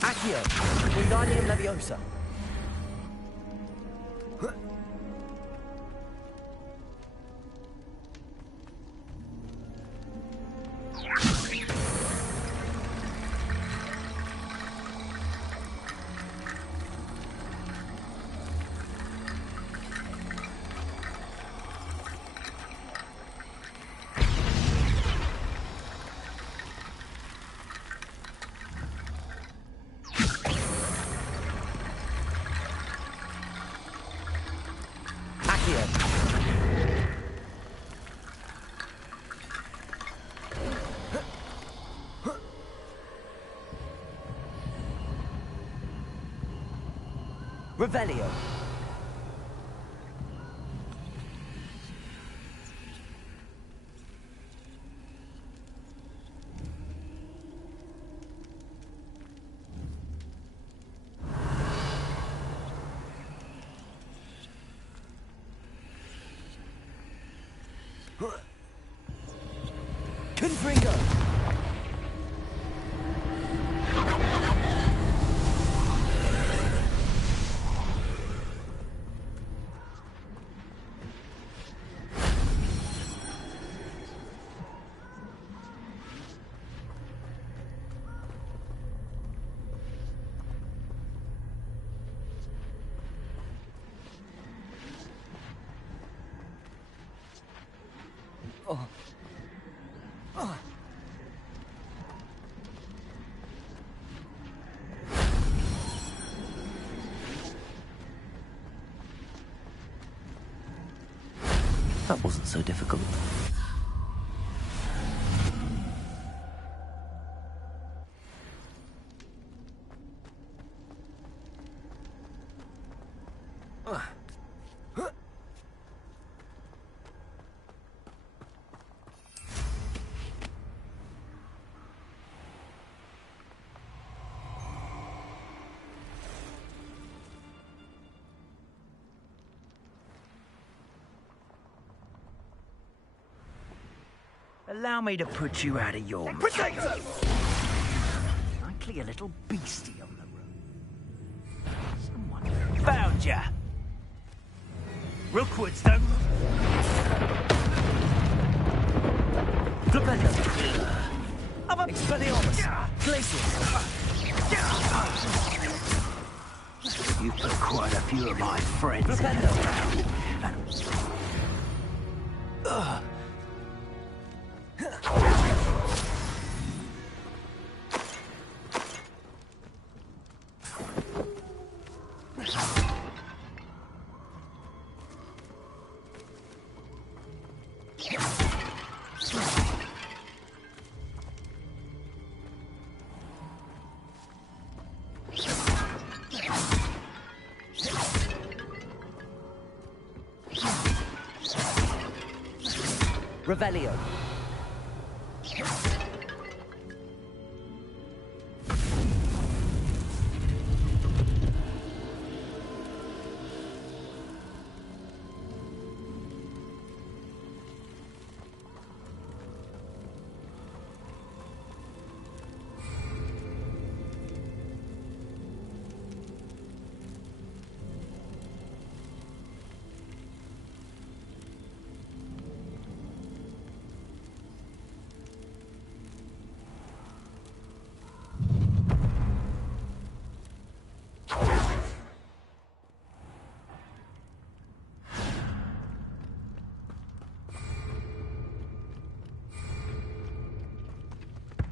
Accio. Wingardium Leviosa. Revelio. Confringo. That wasn't so difficult. Allow me to put you out of your... Potato! Likely a little beastie on the road. Someone found ya! Rookwood's don't... Flipendo. Expelliarmus. Glacius. You put quite a few of my friends Flipendo. Revelio.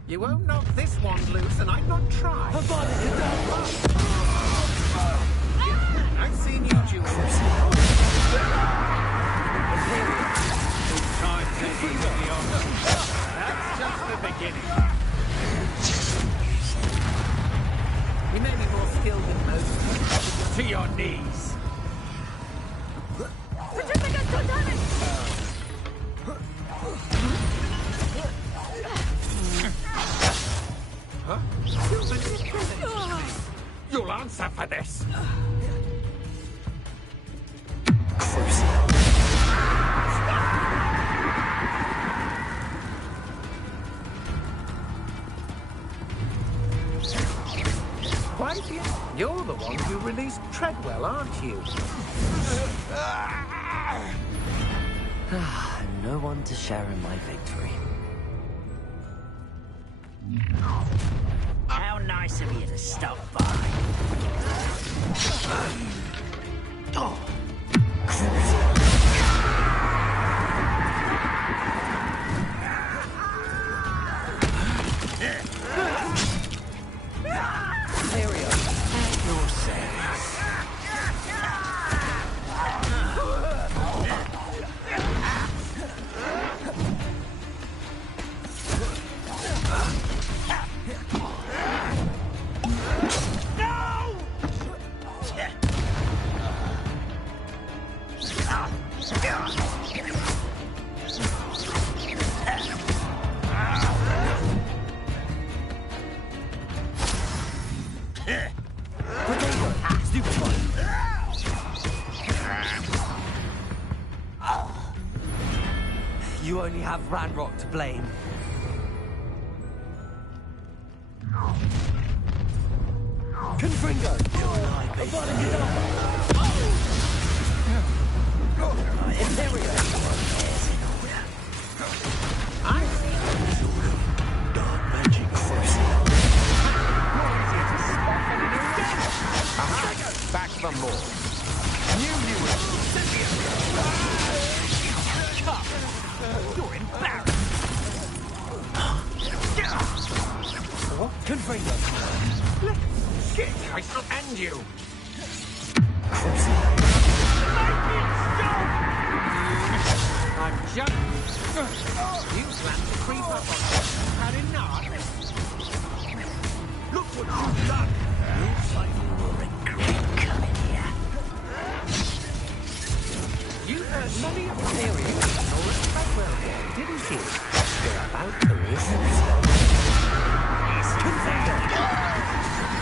You won't knock this one loose, and I'd not try. I've seen you, Julius. Time taking beyond. That's just the beginning. You may be more skilled than most. To your knees. Huh? You'll answer for this. Quite yet. You're the one who released Treadwell, aren't you? No one to share in my victory. How nice of you to stop by. Ranrock to blame. Confringo! Imperio! I see. Dark magic Back for more. You're embarrassed. Confringo! Shit, I shall end you. I'm just... You plan to creep up on me. Had enough? Look what you've done. You'll find you were in great company. You heard many of the theories told us quite well there, didn't you? They're about to listen.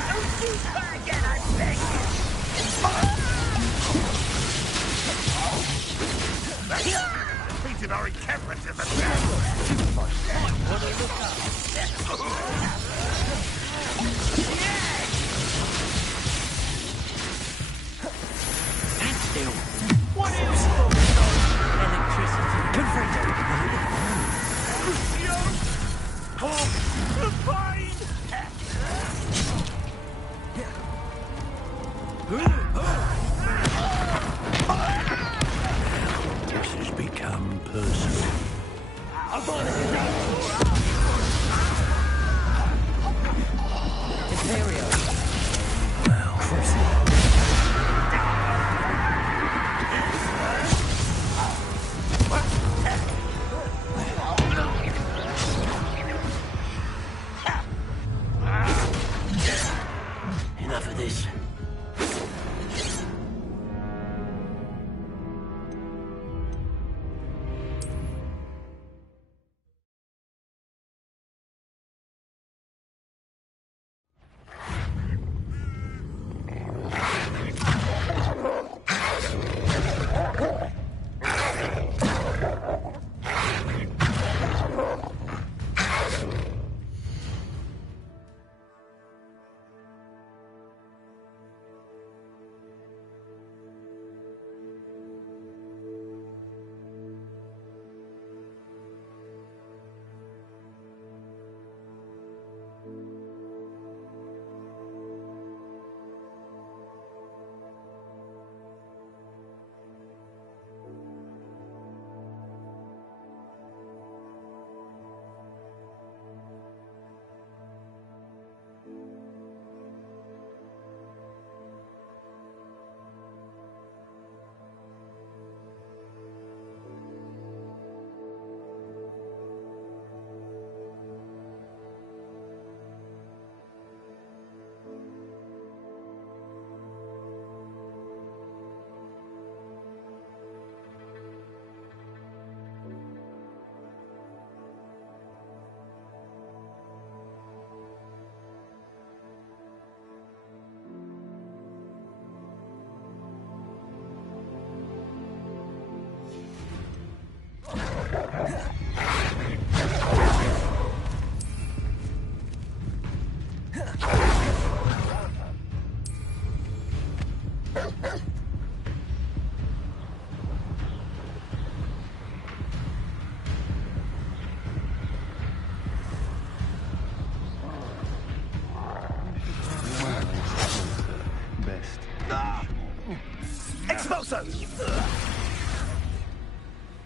Don't do that again, I beg you! Defeated our encampment in the town. Stand still. What is going on? Electricity. Confringo. Lucio! Oh, the pain! This has become personal. Imperio! Enough of this.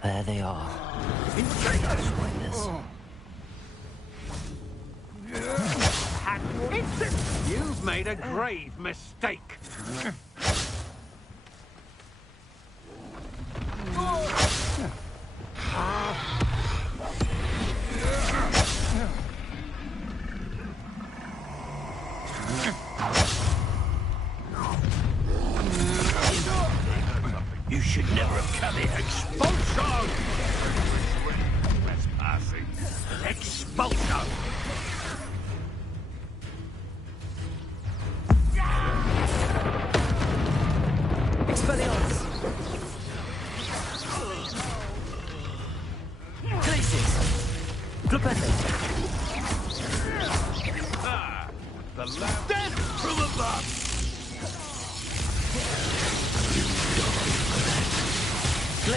There they are. You've made a grave mistake. You should never have come here. Expulsion! Trespassing. Expulsion!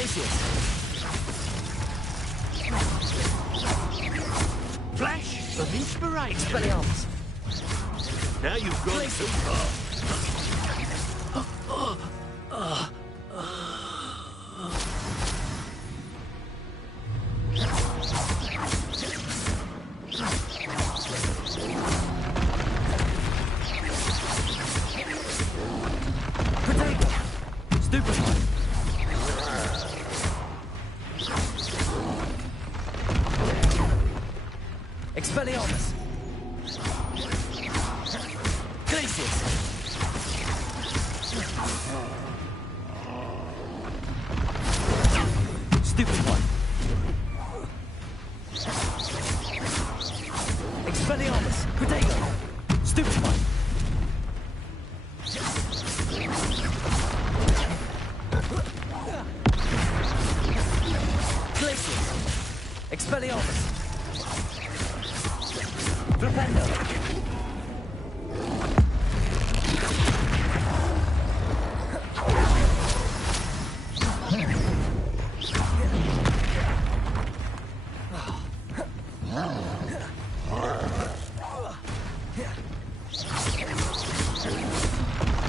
Glacius! Flash of inspiration! Expelliarmus! Now you've gone too far. Expelliarmus! Glacius! Stupefy! Expelliarmus! Protego! Stupefy! Glacius! Expelliarmus! Flipendo!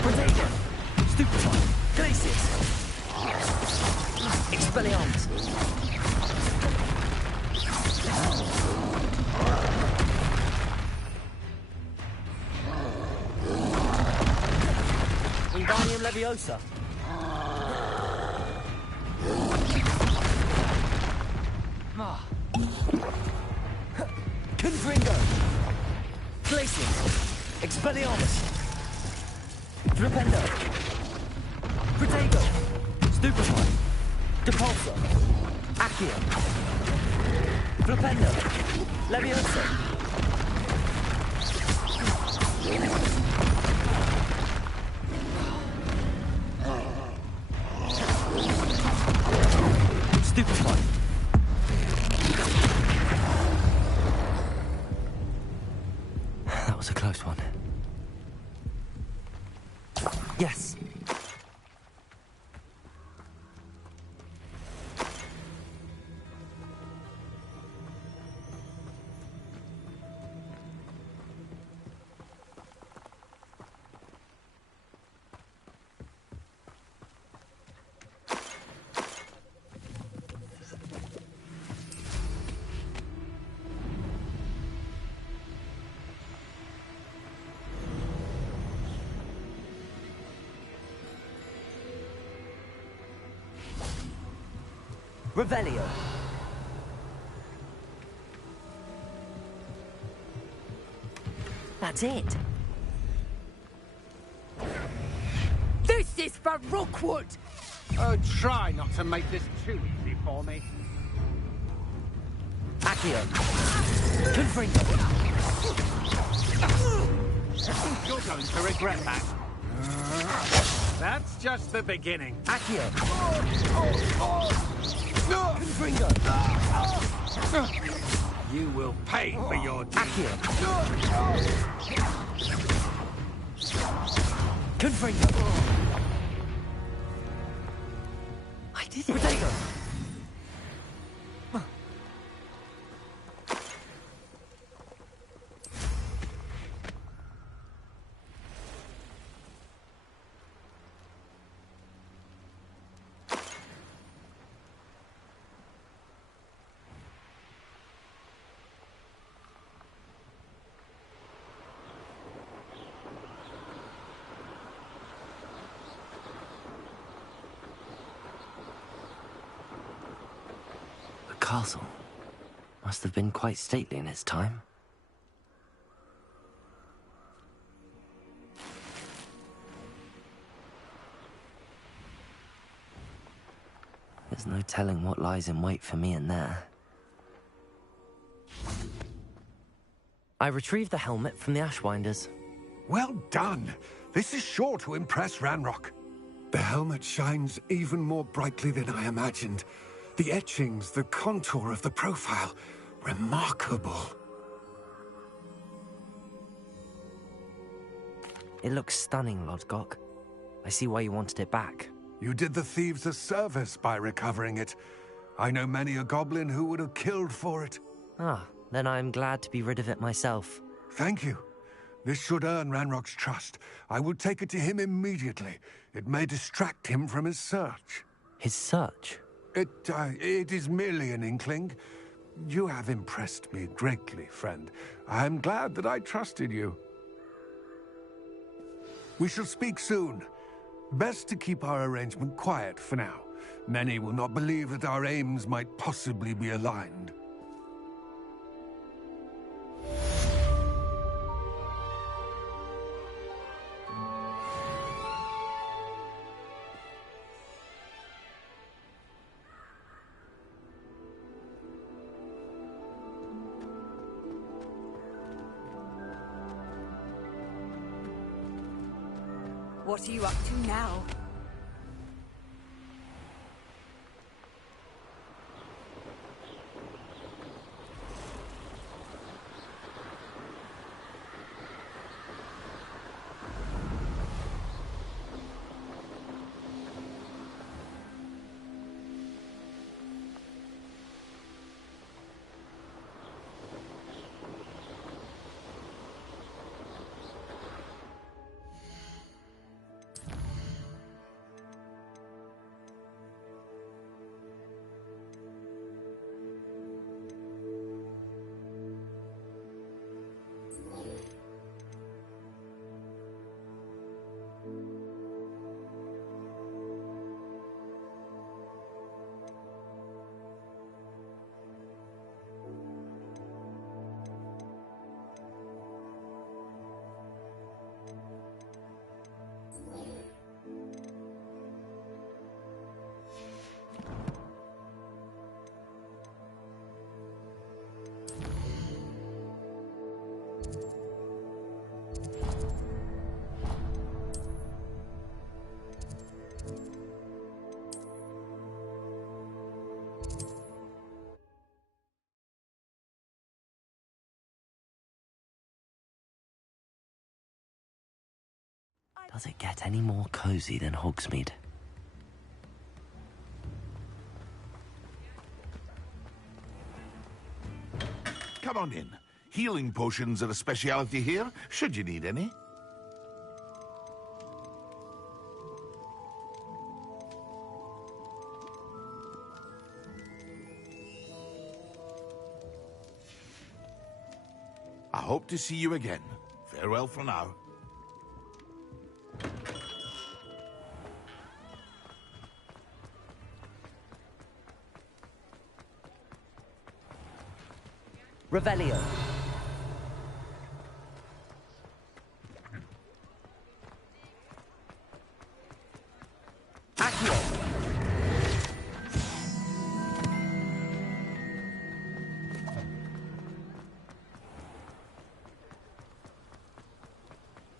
Protego! Stupefy! Glacius! Expelliarmus! Wingardium Leviosa. Confringo. Glacius. Expelliarmus. Flipendo. Protego. Stupefy. Depulso. Accio. Flipendo. Leviosa. Stupefy. That was a close one. Yes. Revelio. That's it. This is for Rookwood! Oh, try not to make this too easy for me. Accio. Confringo. You're going to regret that. That's just the beginning. Accio. Confringo. You will pay for your deeds. Accio. Confringo. I did it. Protego. Castle must have been quite stately in its time. There's no telling what lies in wait for me in there. I retrieved the helmet from the Ashwinders. Well done. This is sure to impress Ranrock. The helmet shines even more brightly than I imagined. The etchings, the contour of the profile, remarkable. It looks stunning, Lodgok. I see why you wanted it back. You did the thieves a service by recovering it. I know many a goblin who would have killed for it. Ah, then I am glad to be rid of it myself. Thank you. This should earn Ranrock's trust. I will take it to him immediately. It may distract him from his search. His search? It is merely an inkling. You have impressed me greatly, friend. I am glad that I trusted you. We shall speak soon. Best to keep our arrangement quiet for now. Many will not believe that our aims might possibly be aligned. What are you up to now? Does it get any more cozy than Hogsmeade? Come on in. Healing potions are a speciality here, should you need any. I hope to see you again. Farewell for now. Revelio. Accio.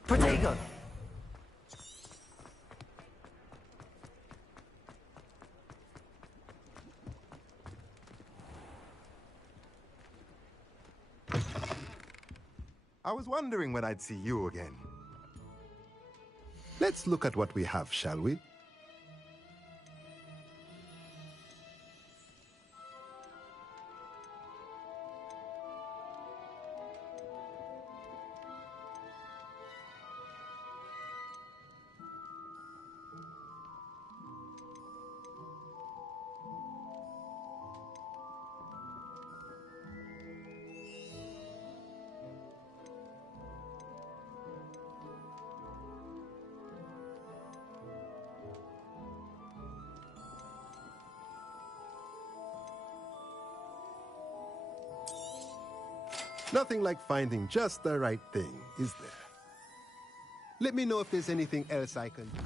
Protego. I was wondering when I'd see you again. Let's look at what we have, shall we? Nothing like finding just the right thing, is there? Let me know if there's anything else I can do.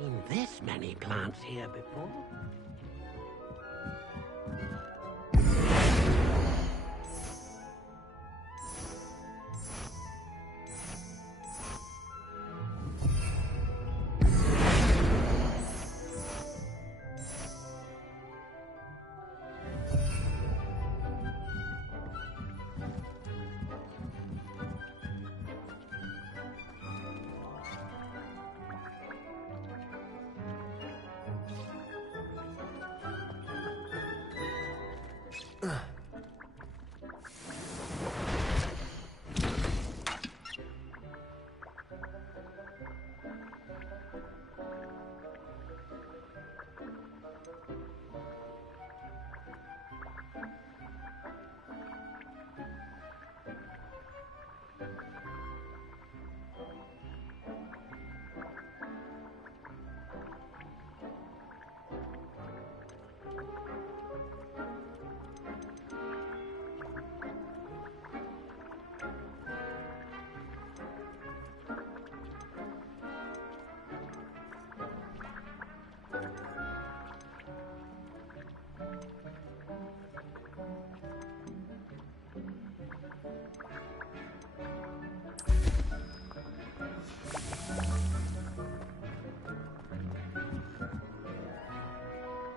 seen this many plants here before.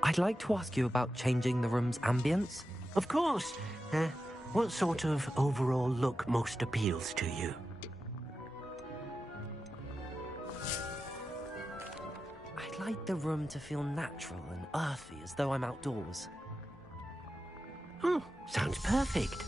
I'd like to ask you about changing the room's ambience. Of course. What sort of overall look most appeals to you? I'd like the room to feel natural and earthy, as though I'm outdoors. Oh, sounds perfect.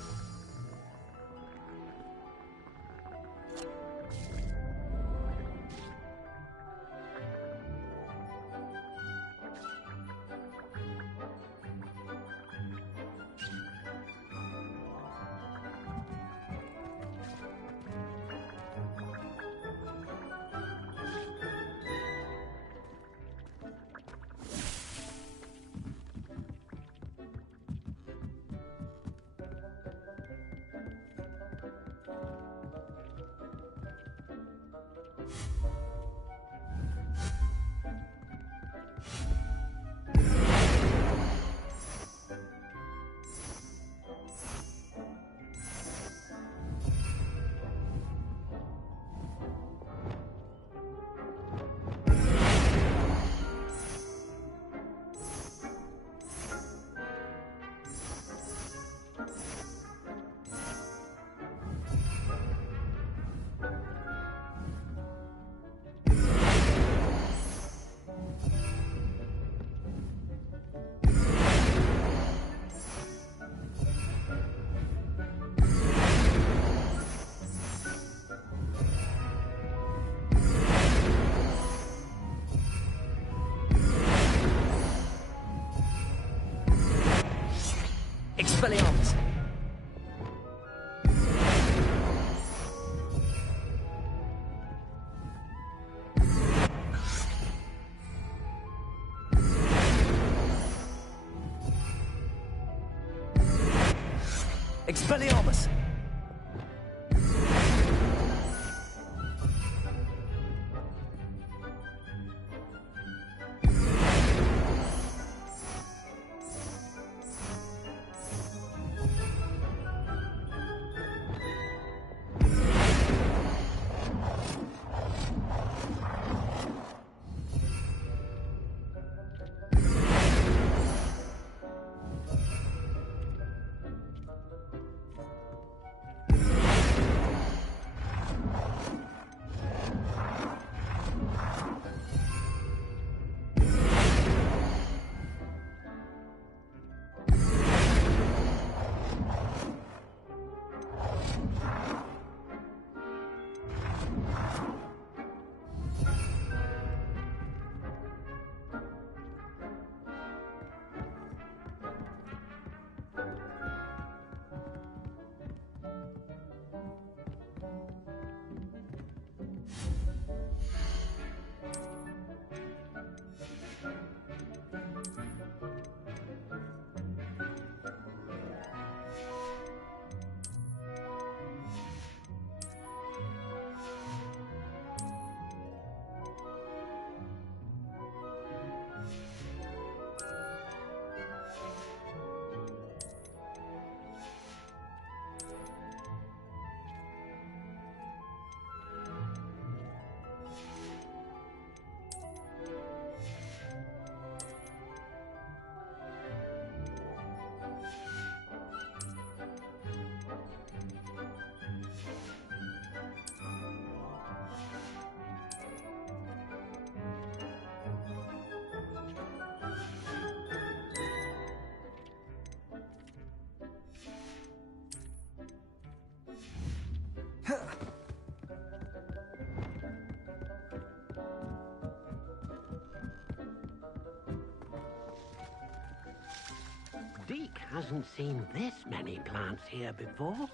Expelliarmus! Expelliarmus! Deke hasn't seen this many plants here before.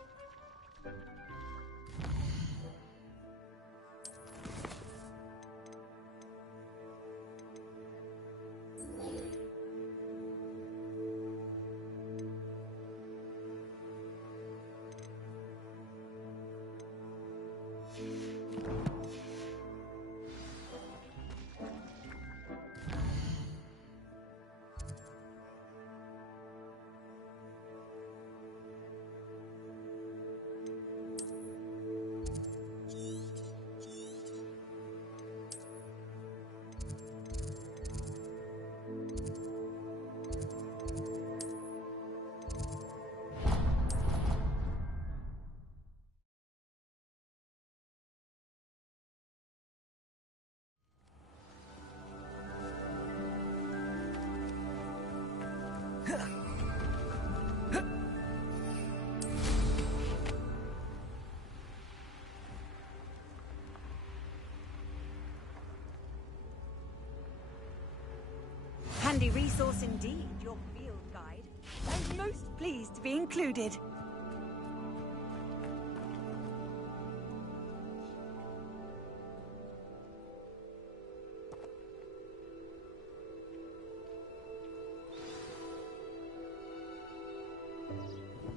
Handy resource indeed, your field guide. I'm most pleased to be included.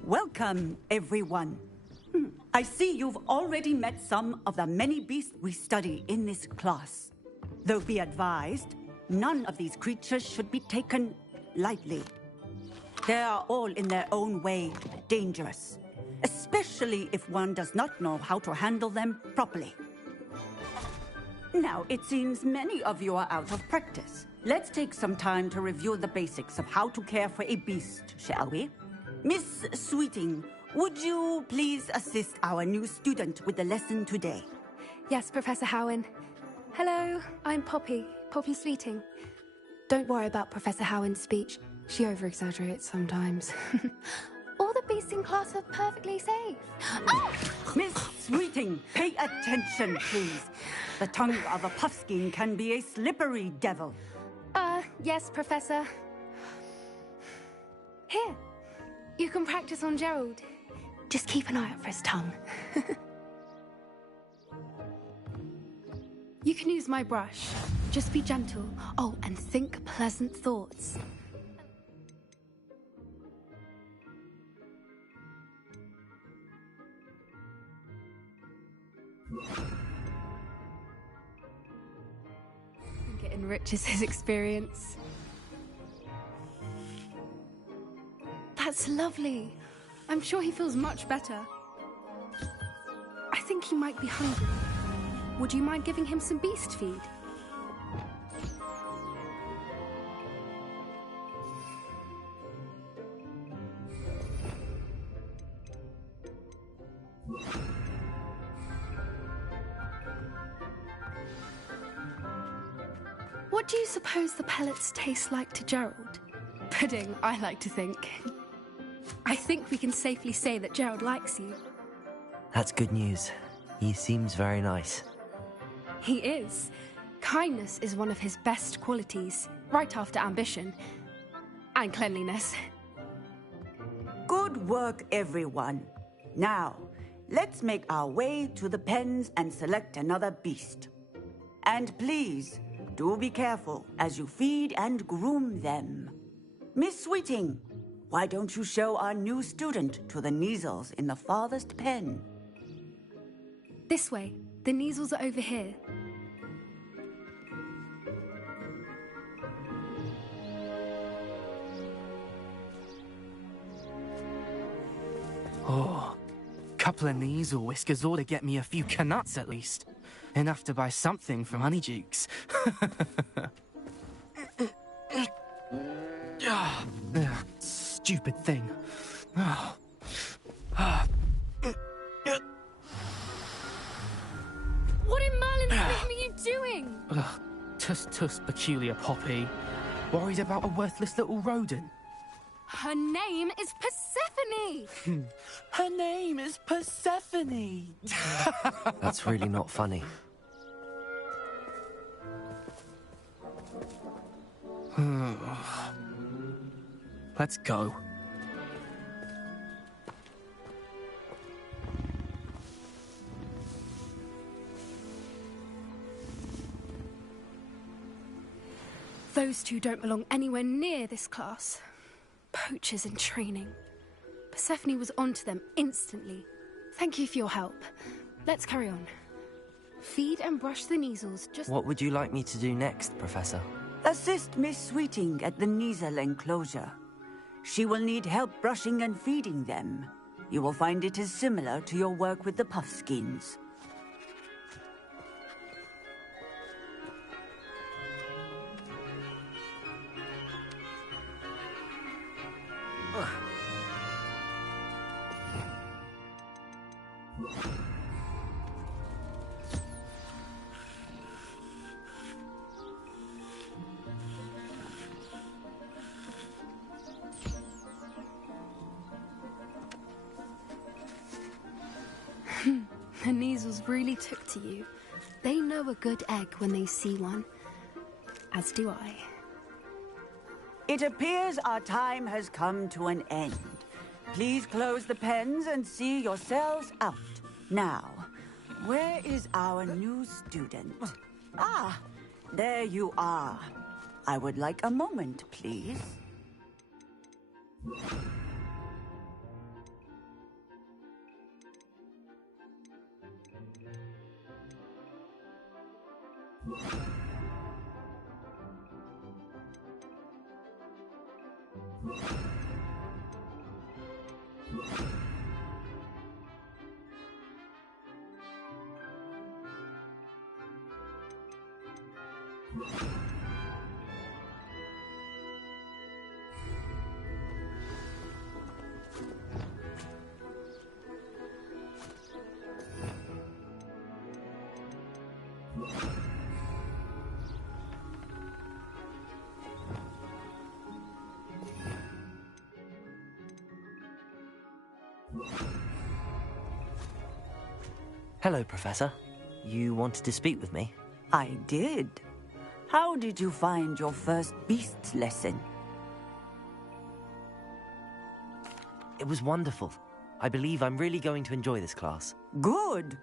Welcome, everyone. I see you've already met some of the many beasts we study in this class. Though be advised, none of these creatures should be taken lightly. They are all in their own way dangerous, especially if one does not know how to handle them properly. Now, it seems many of you are out of practice. Let's take some time to review the basics of how to care for a beast, shall we? Miss Sweeting, would you please assist our new student with the lesson today? Yes, Professor Howen. Hello, I'm Poppy Sweeting. Don't worry about Professor Howen's speech. She over-exaggerates sometimes. All the beasts in class are perfectly safe. Oh! Miss Sweeting, pay attention, please. The tongue of a puffskein can be a slippery devil. Yes, Professor. Here, you can practice on Gerald. Just keep an eye out for his tongue. You can use my brush. Just be gentle. Oh, and think pleasant thoughts. I think it enriches his experience. That's lovely. I'm sure he feels much better. I think he might be hungry. Would you mind giving him some beast feed? What do you suppose the pellets taste like to Gerald? Pudding, I like to think. I think we can safely say that Gerald likes you. That's good news. He seems very nice. He is. Kindness is one of his best qualities, right after ambition. And cleanliness. Good work, everyone. Now, let's make our way to the pens and select another beast. And please, do be careful as you feed and groom them. Miss Sweeting, why don't you show our new student to the Neasels in the farthest pen? This way. The Neasels are over here. Oh, couple of Neasel whiskers ought to get me a few canuts at least. Enough to buy something from Honeydukes. Stupid thing. What in Merlin's name are you doing? Tuss, peculiar Poppy. Worried about a worthless little rodent? Her name is Persephone! Her name is Persephone! That's really not funny. Let's go. Those two don't belong anywhere near this class. Poachers in training. Persephone was onto them instantly. Thank you for your help. Let's carry on. Feed and brush the Neasels, just... What would you like me to do next, Professor? Assist Miss Sweeting at the Neasel enclosure. She will need help brushing and feeding them. You will find it is similar to your work with the Puffskins. The Neasels really took to you. They know a good egg when they see one. As do I. It appears our time has come to an end. Please close the pens and see yourselves out. Now, where is our new student? Ah, there you are. I would like a moment, please. Hello, Professor. You wanted to speak with me? I did. How did you find your first beasts lesson? It was wonderful. I believe I'm really going to enjoy this class. Good.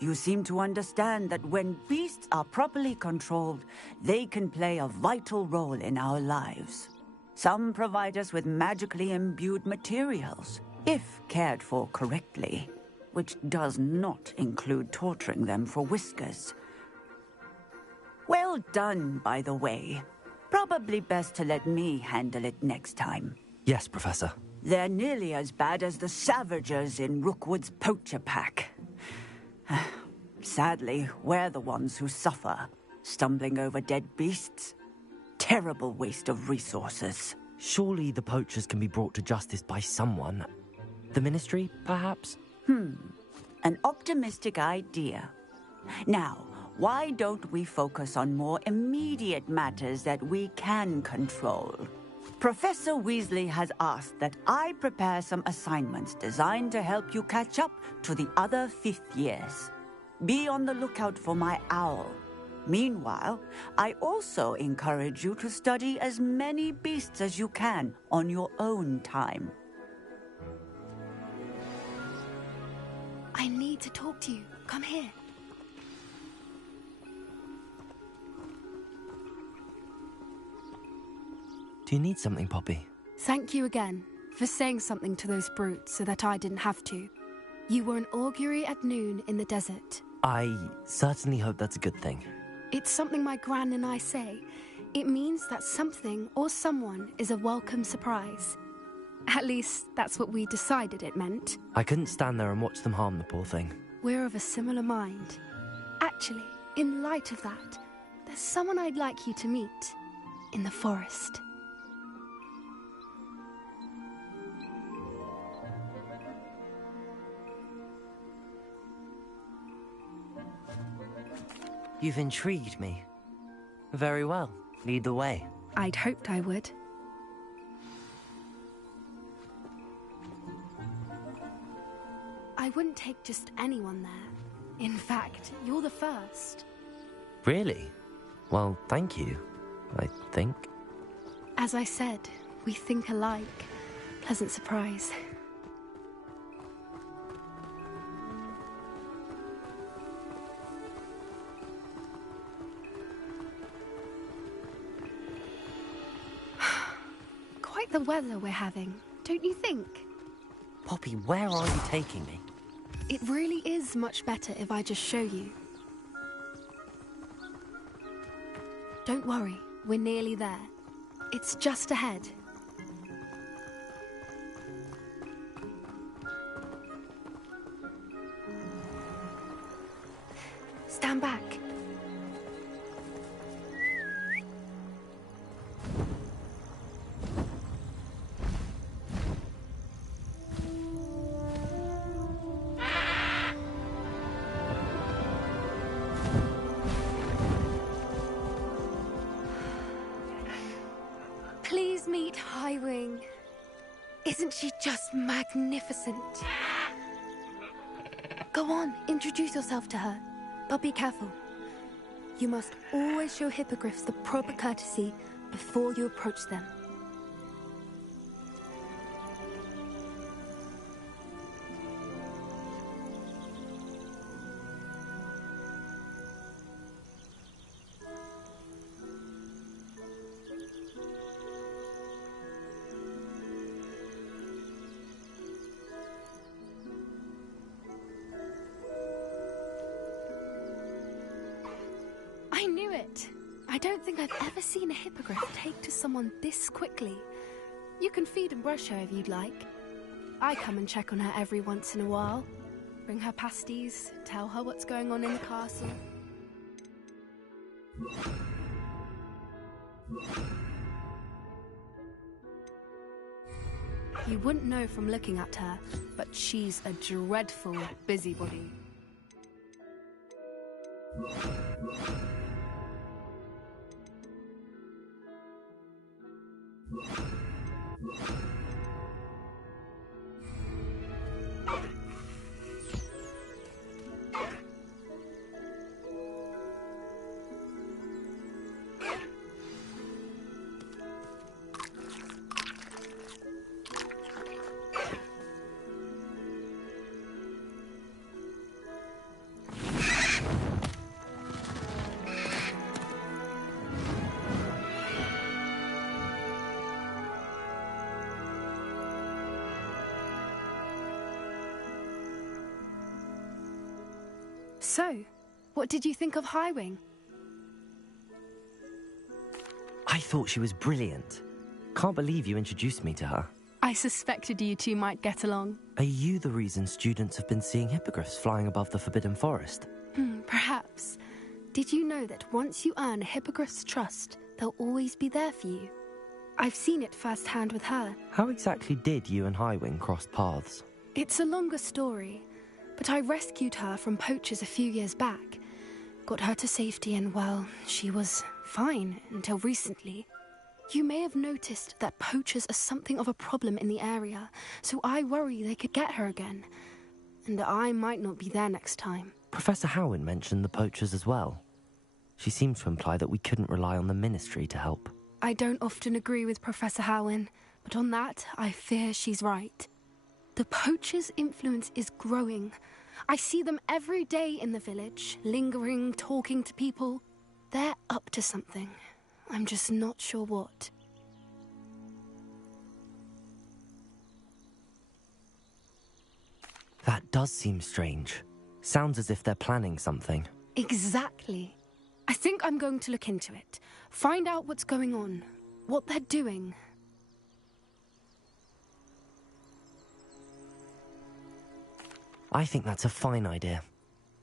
You seem to understand that when beasts are properly controlled, they can play a vital role in our lives. Some provide us with magically imbued materials, if cared for correctly, which does not include torturing them for whiskers. Well done, by the way. Probably best to let me handle it next time. Yes, Professor. They're nearly as bad as the Savagers in Rookwood's poacher pack. Sadly, we're the ones who suffer, stumbling over dead beasts. Terrible waste of resources. Surely the poachers can be brought to justice by someone. The Ministry, perhaps? An optimistic idea. Now, why don't we focus on more immediate matters that we can control? Professor Weasley has asked that I prepare some assignments designed to help you catch up to the other fifth years. Be on the lookout for my owl. Meanwhile, I also encourage you to study as many beasts as you can on your own time. I need to talk to you. Come here. Do you need something, Poppy? Thank you again for saying something to those brutes so that I didn't have to. You were an augury at noon in the desert. I certainly hope that's a good thing. It's something my gran and I say. It means that something or someone is a welcome surprise. At least, that's what we decided it meant. I couldn't stand there and watch them harm the poor thing. We're of a similar mind. Actually, in light of that, there's someone I'd like you to meet. In the forest. You've intrigued me. Very well. Lead the way. I'd hoped I would. I wouldn't take just anyone there. In fact, you're the first. Really? Well, thank you, I think. As I said, we think alike. Pleasant surprise. like the weather we're having, don't you think? Poppy, where are you taking me? It really is much better if I just show you. Don't worry, we're nearly there. It's just ahead. Stand back. Please meet Highwing. Isn't she just magnificent? Go on, introduce yourself to her. But be careful. You must always show hippogriffs the proper courtesy before you approach them. I knew it! I don't think I've ever seen a hippogriff take to someone this quickly. You can feed and brush her if you'd like. I come and check on her every once in a while. Bring her pasties, tell her what's going on in the castle. You wouldn't know from looking at her, but she's a dreadful busybody. So, what did you think of Highwing? I thought she was brilliant. Can't believe you introduced me to her. I suspected you two might get along. Are you the reason students have been seeing hippogriffs flying above the Forbidden Forest? Perhaps. Did you know that once you earn a hippogriff's trust, they'll always be there for you? I've seen it firsthand with her. How exactly did you and Highwing cross paths? It's a longer story, but I rescued her from poachers a few years back. Got her to safety and, well, she was fine until recently. You may have noticed that poachers are something of a problem in the area, so I worry they could get her again. And I might not be there next time. Professor Howin mentioned the poachers as well. She seemed to imply that we couldn't rely on the Ministry to help. I don't often agree with Professor Howin, but on that, I fear she's right. The poachers' influence is growing. I see them every day in the village, lingering, talking to people. They're up to something. I'm just not sure what. That does seem strange. Sounds as if they're planning something. Exactly. I think I'm going to look into it. Find out what's going on, what they're doing. I think that's a fine idea.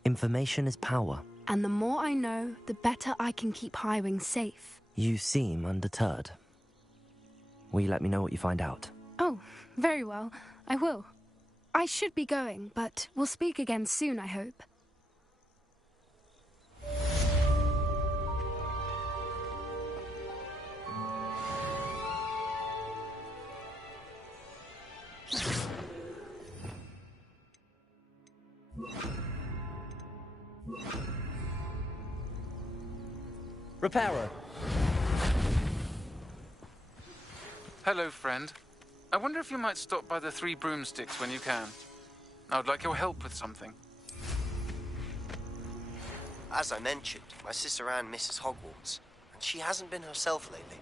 Information is power. And the more I know, the better I can keep Highwing safe. You seem undeterred. Will you let me know what you find out? Oh, very well. I will. I should be going, but we'll speak again soon, I hope. Reparo. Hello, friend. I wonder if you might stop by the Three Broomsticks when you can. I would like your help with something. As I mentioned, my sister Anne misses Hogwarts, and she hasn't been herself lately.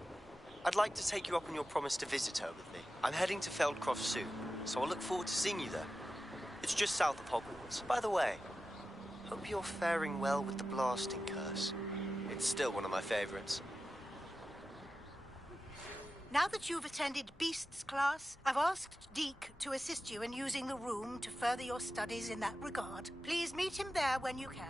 I'd like to take you up on your promise to visit her with me. I'm heading to Feldcroft soon, so I'll look forward to seeing you there. It's just south of Hogwarts. By the way, hope you're faring well with the blasting curse. It's still one of my favorites. Now that you've attended Beasts class, I've asked Deke to assist you in using the room to further your studies in that regard. Please meet him there when you can.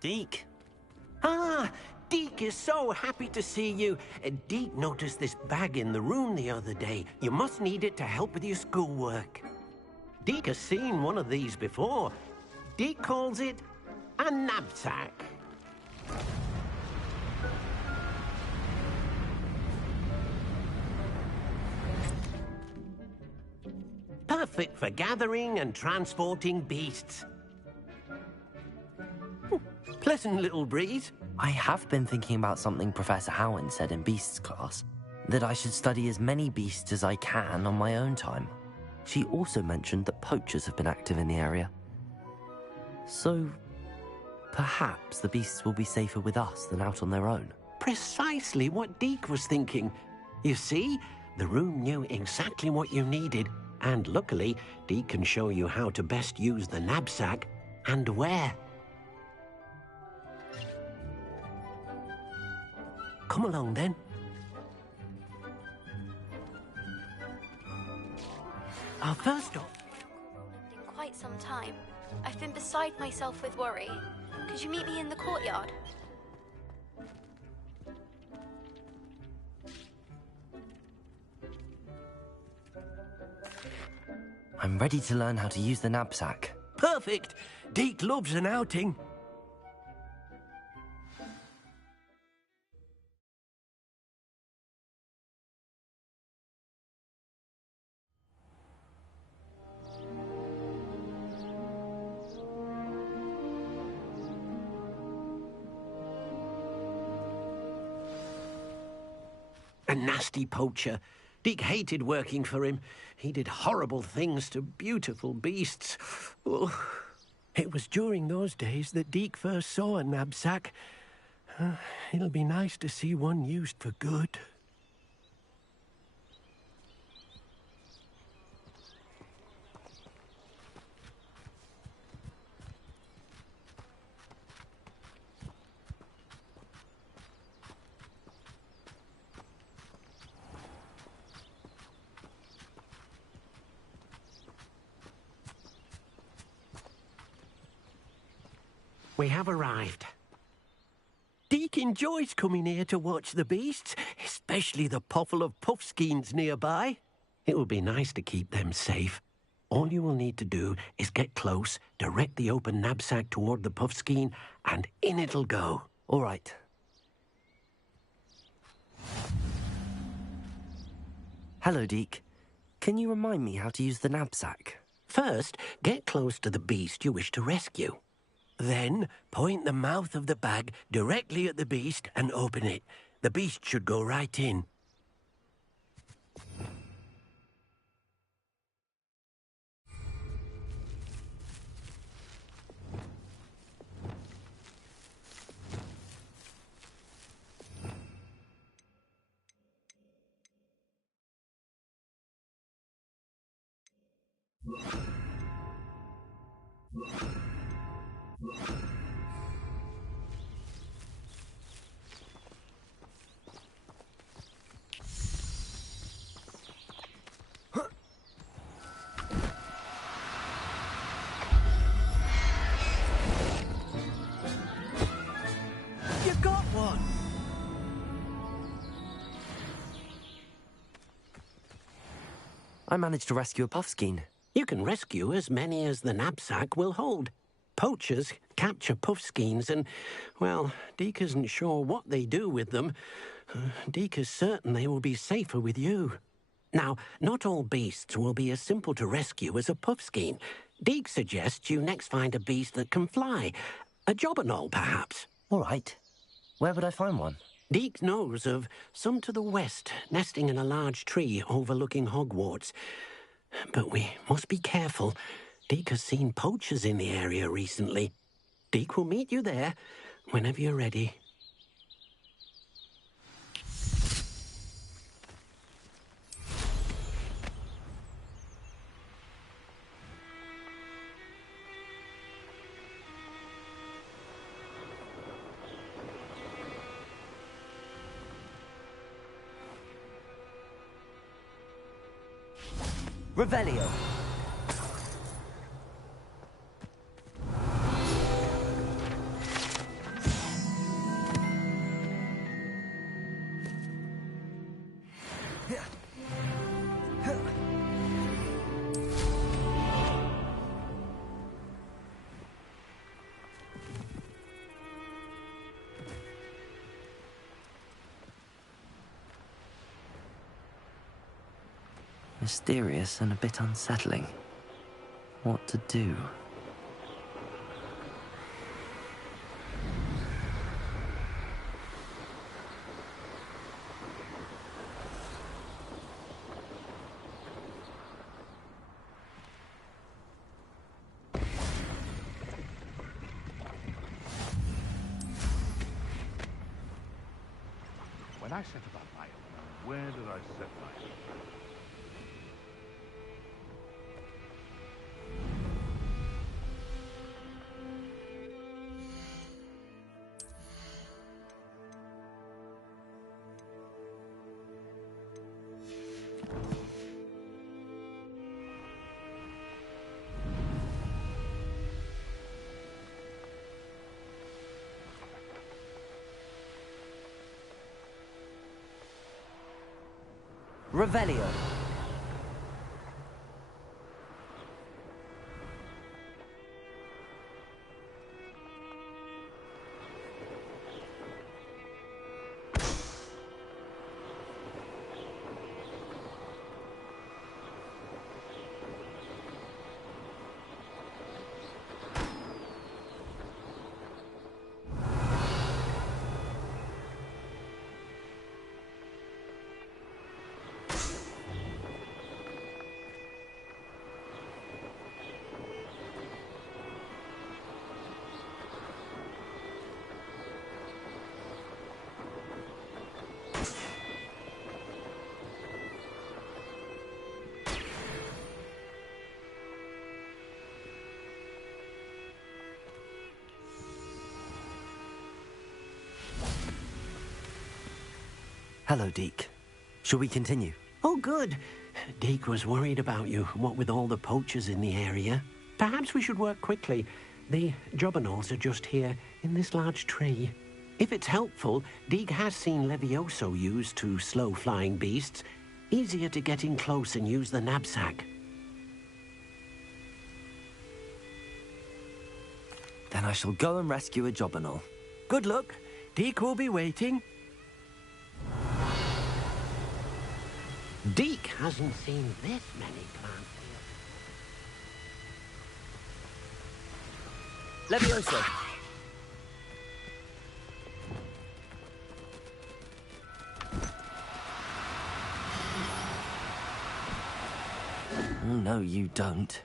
Deke. Ah, Deke is so happy to see you. Deke noticed this bag in the room the other day. You must need it to help with your schoolwork. Deke has seen one of these before. Deke calls it a knapsack. Perfect for gathering and transporting beasts. Pleasant little breeze. I have been thinking about something Professor Howin said in Beasts class, that I should study as many beasts as I can on my own time. She also mentioned that poachers have been active in the area. So, perhaps the beasts will be safer with us than out on their own. Precisely what Deke was thinking. You see, the room knew exactly what you needed, and luckily, Deke can show you how to best use the knapsack and where. Come along, then. First off... In quite some time. I've been beside myself with worry. Could you meet me in the courtyard? I'm ready to learn how to use the knapsack. Perfect! Deke loves an outing. A nasty poacher. Deke hated working for him. He did horrible things to beautiful beasts. Oh. It was during those days that Deke first saw a knapsack. It'll be nice to see one used for good. We have arrived. Deke enjoys coming here to watch the beasts, especially the potful of puffskeins nearby. It will be nice to keep them safe. All you will need to do is get close, direct the open knapsack toward the puffskein, and in it'll go. All right. Hello, Deke. Can you remind me how to use the knapsack? First, get close to the beast you wish to rescue. Then, point the mouth of the bag directly at the beast and open it. The beast should go right in. You got one! I managed to rescue a puffskein. You can rescue as many as the knapsack will hold. Poachers capture puffskeins and, well, Deke isn't sure what they do with them. Deke is certain they will be safer with you. Now, not all beasts will be as simple to rescue as a puffskein. Deke suggests you next find a beast that can fly. A jobberknoll, perhaps. All right. Where would I find one? Deke knows of some to the west, nesting in a large tree overlooking Hogwarts. But we must be careful. Deke has seen poachers in the area recently. Deke will meet you there whenever you're ready. Revelio. Mysterious and a bit unsettling. What to do? When I set about my own, where did I set my own? Revelio. Hello, Deke. Shall we continue? Oh, good. Deke was worried about you, what with all the poachers in the area. Perhaps we should work quickly. The jobberknolls are just here, in this large tree. If it's helpful, Deke has seen Levioso used to slow flying beasts. Easier to get in close and use the knapsack. Then I shall go and rescue a jobberknoll. Good luck. Deke will be waiting. Deke hasn't seen this many plants here. Levioso. Oh, no, you don't.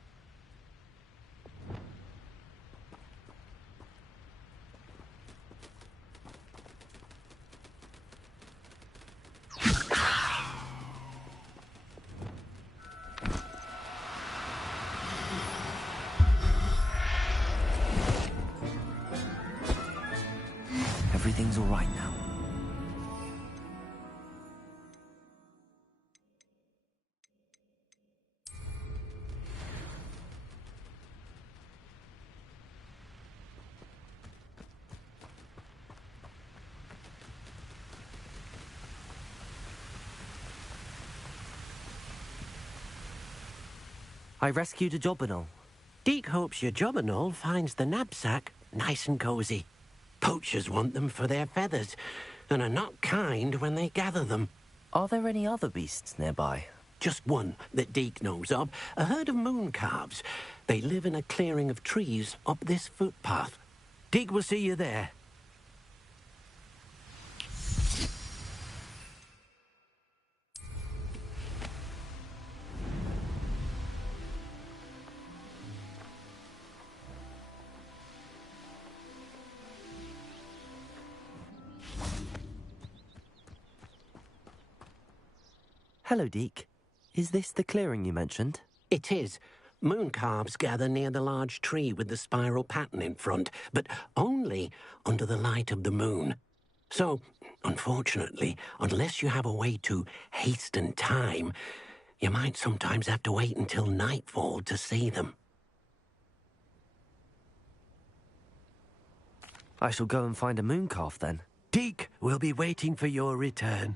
Everything's all right now. I rescued a jobberknoll. Deke hopes your jobberknoll finds the knapsack nice and cozy. Poachers want them for their feathers, and are not kind when they gather them. Are there any other beasts nearby? Just one that Deke knows of, a herd of moon calves. They live in a clearing of trees up this footpath. Deke will see you there. Hello, Deke. Is this the clearing you mentioned? It is. Moon calves gather near the large tree with the spiral pattern in front, but only under the light of the moon. So, unfortunately, unless you have a way to hasten time, you might sometimes have to wait until nightfall to see them. I shall go and find a moon calf then. Deke will be waiting for your return.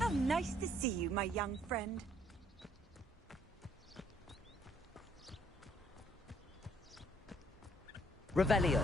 How nice to see you, my young friend. Revelio.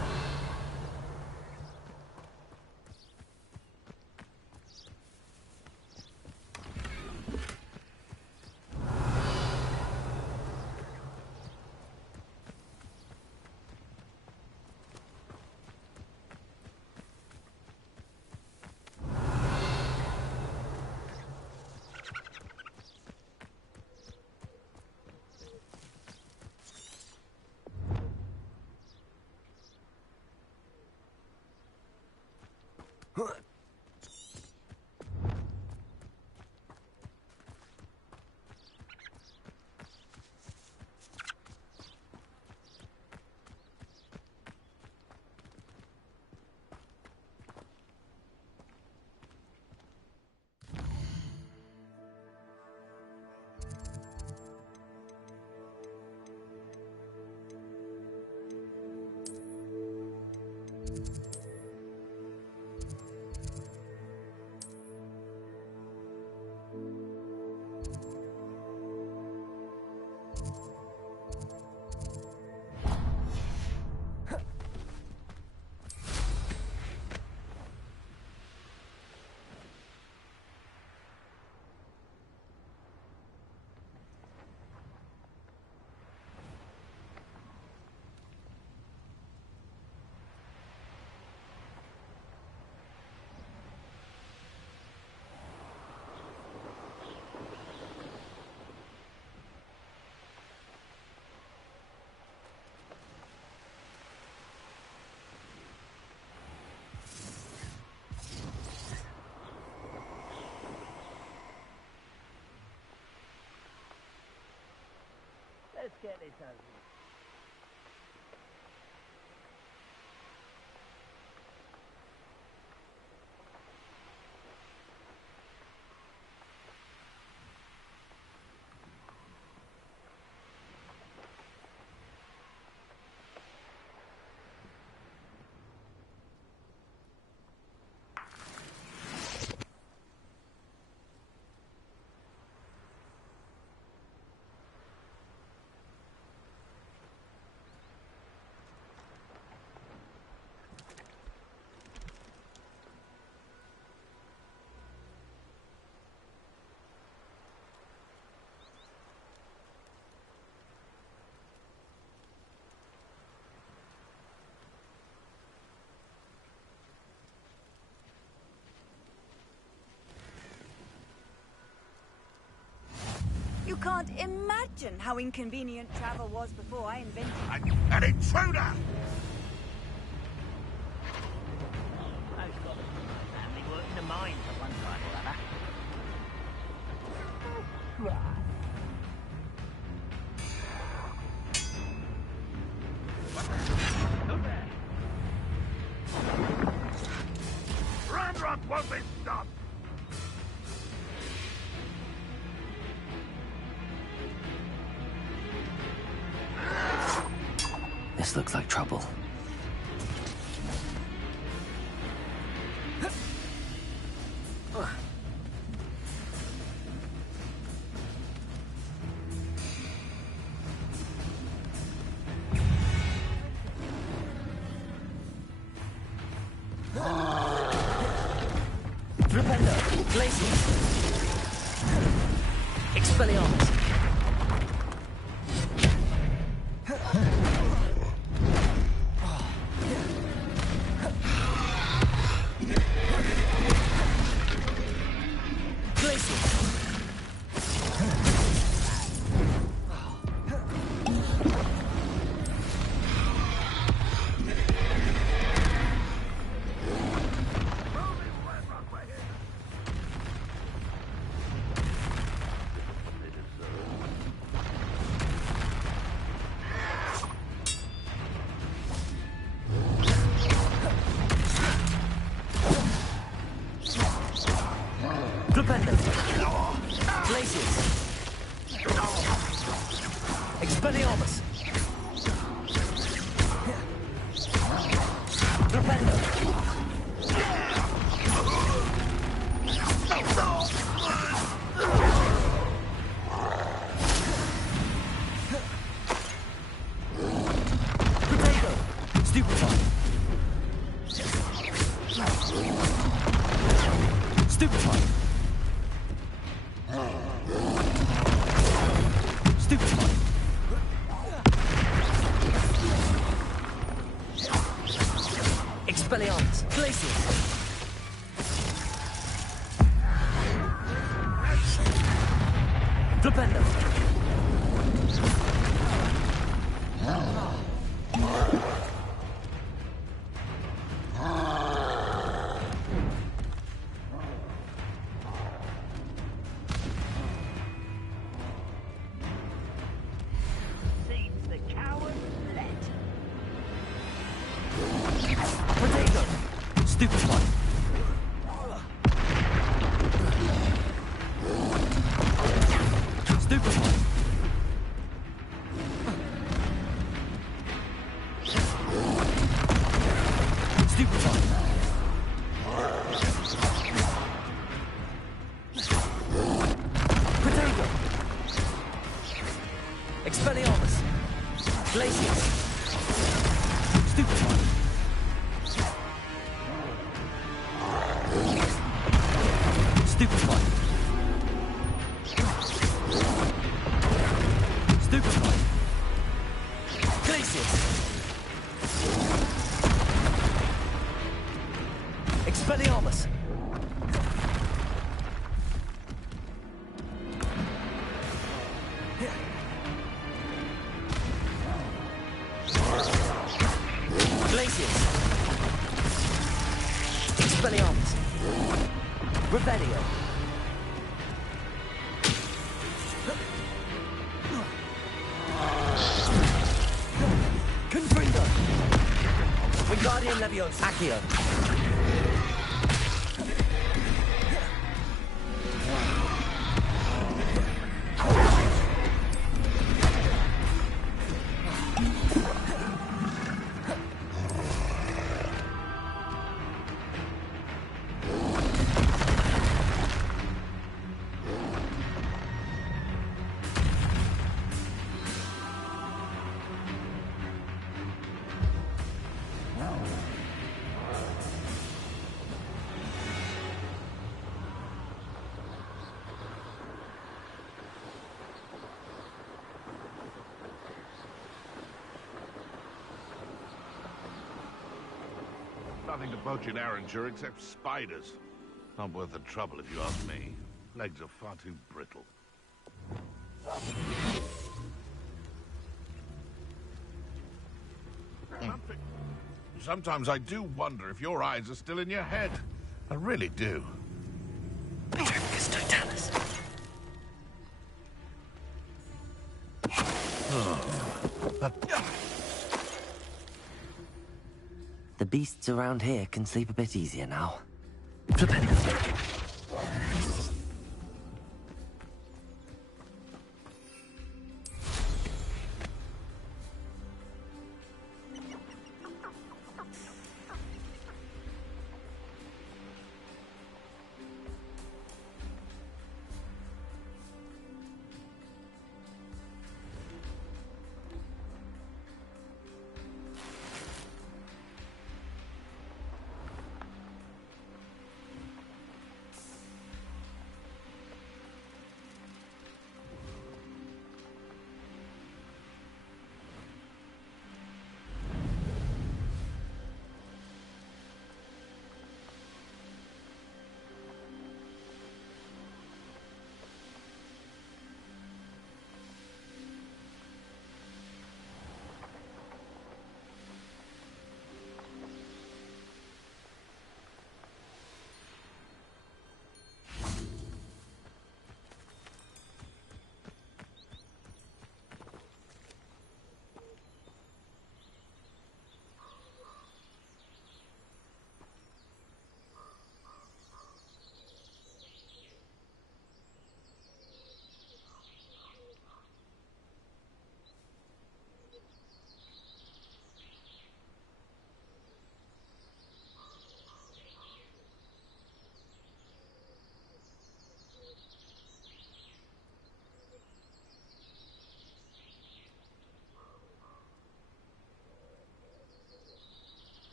Let's get this over. You can't imagine how inconvenient travel was before I invented it. An intruder! I've got a family work in the mines at one time or other. Ranrock won't be stopped! This looks like trouble. Rependo. Glacius. Expelliarmus. Flipendo. Glacius. Expelliarmus. Flipendo. Expelliarmus. Glacius. Flipendo. Seems the coward fled. Potato. Stupefy. Stupefy. Stupefy. Potato. Expelliarmus. Glacius. Stupefy. Stupefy. Stupefy. Glacius. Expelliarmus. Glacius. Expelliarmus. Revelio. Confringo. Wingardium Leviosa. Accio. Nothing to poach in Arranger except spiders. Not worth the trouble if you ask me. Legs are far too brittle. Sometimes I do wonder if your eyes are still in your head. I really do. Petricus totalis. The beasts around here can sleep a bit easier now.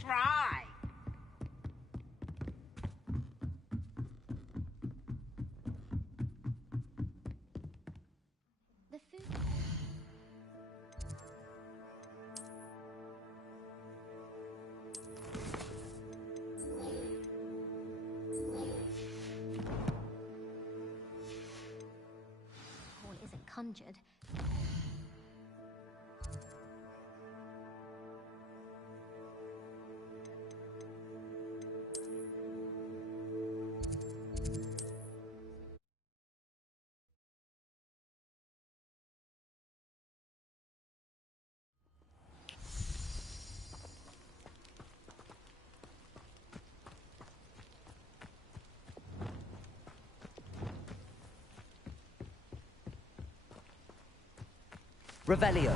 Try. The food. Horn isn't conjured. Revelio.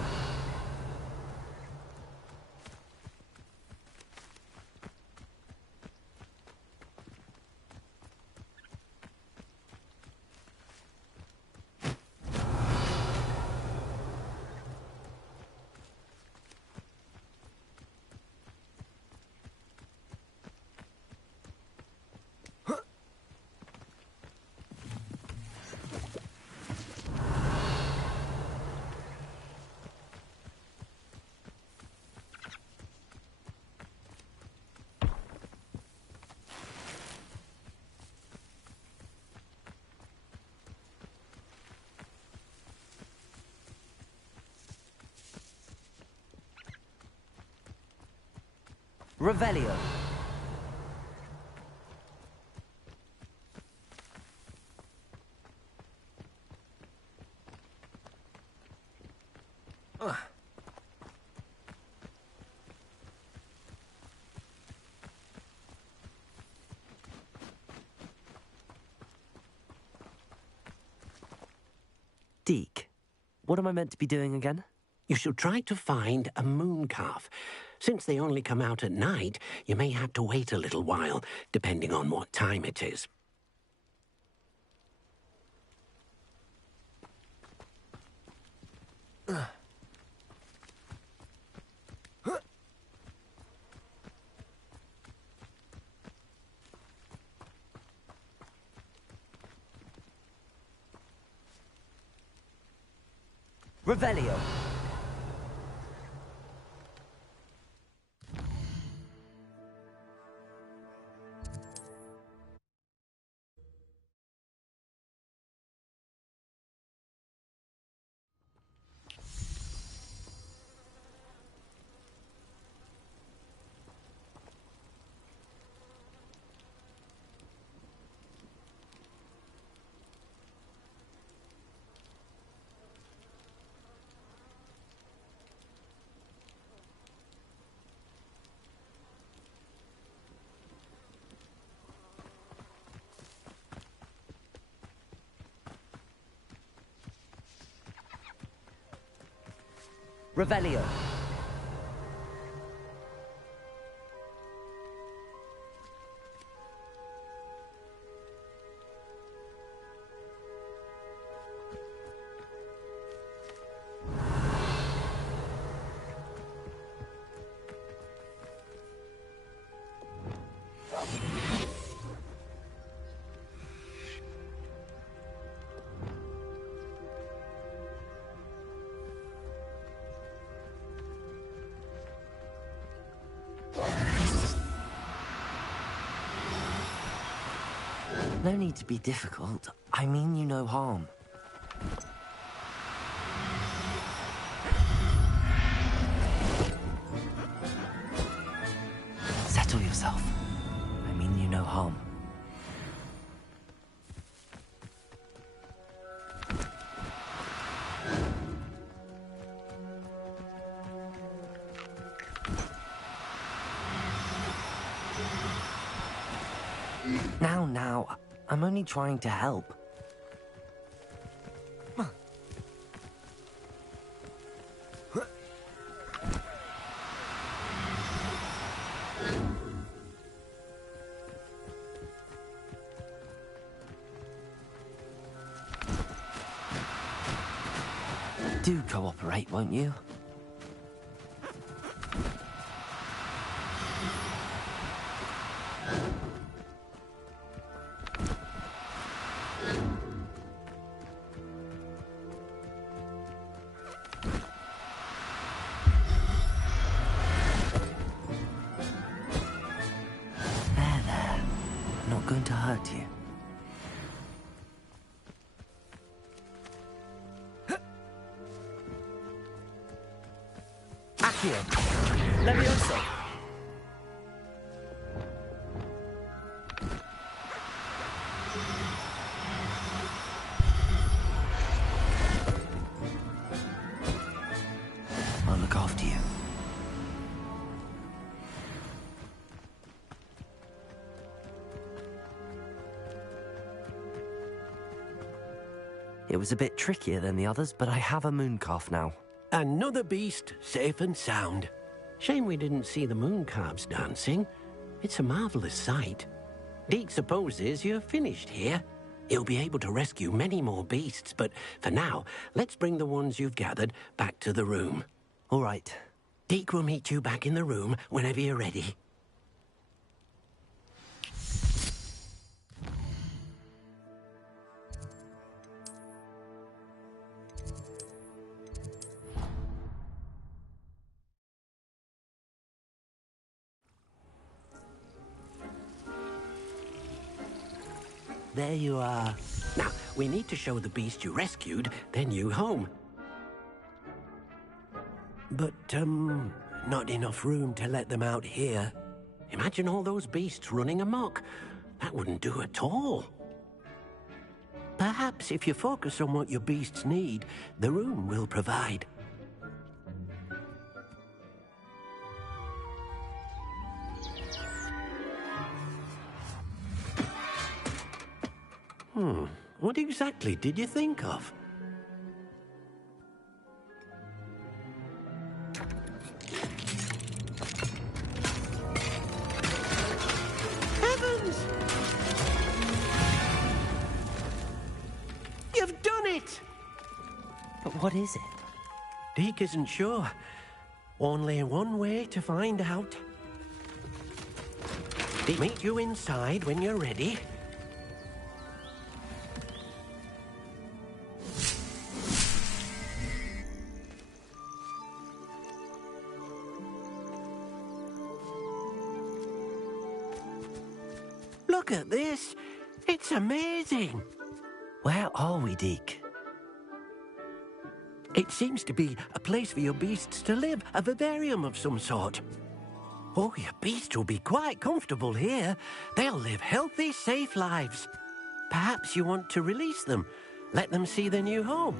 Revelio. Deke, what am I meant to be doing again? You should try to find a moon calf. Since they only come out at night, you may have to wait a little while, depending on what time it is. Revelio. Revelio. No need to be difficult. I mean you no harm. Settle yourself. I mean you no harm. Now, I'm only trying to help. Do cooperate, won't you? There. Not going to hurt you. Accio. Levioso. I'll look after you. It was a bit trickier than the others, but I have a mooncalf now. Another beast, safe and sound. Shame we didn't see the mooncalves dancing. It's a marvelous sight. Deke supposes you're finished here. He'll be able to rescue many more beasts, but for now, let's bring the ones you've gathered back to the room. All right. Deke will meet you back in the room whenever you're ready. There you are. Now, we need to show the beast you rescued their new home. But, not enough room to let them out here. Imagine all those beasts running amok. That wouldn't do at all. Perhaps if you focus on what your beasts need, the room will provide. What exactly did you think of? Heavens! You've done it! But what is it? Deke isn't sure. Only one way to find out. Deke, meet you inside when you're ready. Look at this. It's amazing. Where are we, Deke? It seems to be a place for your beasts to live, a vivarium of some sort. Oh, your beasts will be quite comfortable here. They'll live healthy, safe lives. Perhaps you want to release them, let them see their new home.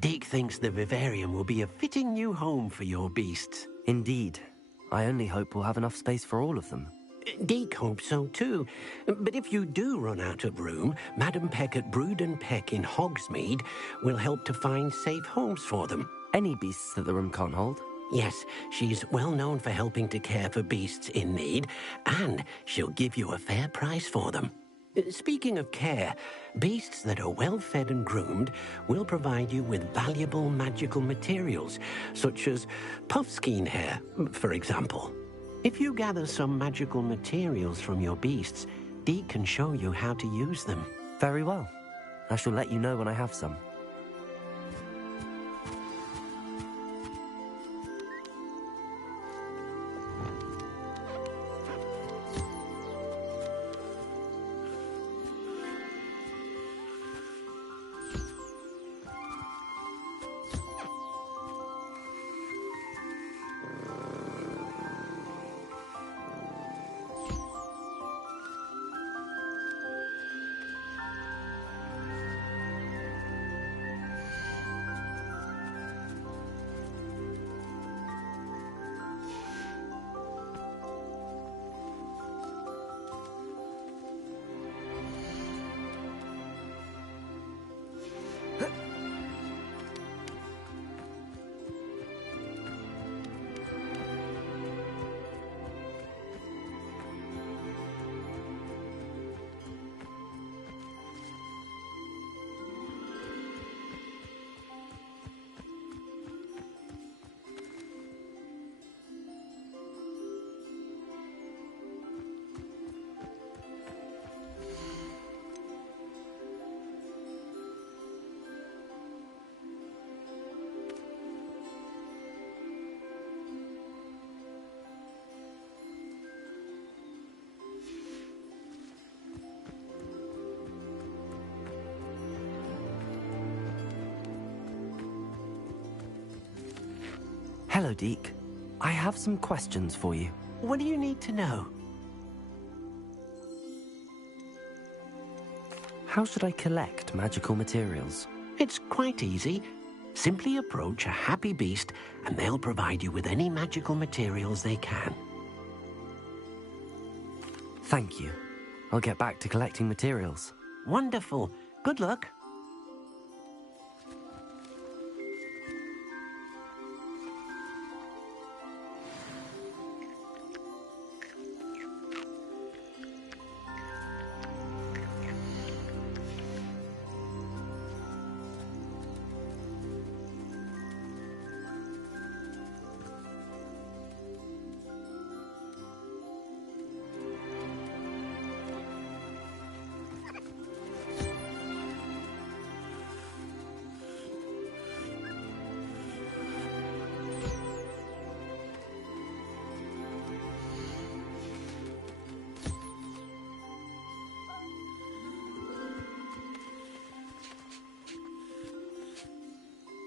Deke thinks the vivarium will be a fitting new home for your beasts. Indeed. I only hope we'll have enough space for all of them. Deke hopes so too. But if you do run out of room, Madam Peck at Brood and Peck in Hogsmeade will help to find safe homes for them. Any beasts that the room can't hold? Yes, she's well known for helping to care for beasts in need, and she'll give you a fair price for them. Speaking of care, beasts that are well fed and groomed will provide you with valuable magical materials, such as puffskein hair, for example. If you gather some magical materials from your beasts, Dee can show you how to use them. Very well. I shall let you know when I have some. Hello, Deke. I have some questions for you. What do you need to know? How should I collect magical materials? It's quite easy. Simply approach a happy beast and they'll provide you with any magical materials they can. Thank you. I'll get back to collecting materials. Wonderful. Good luck.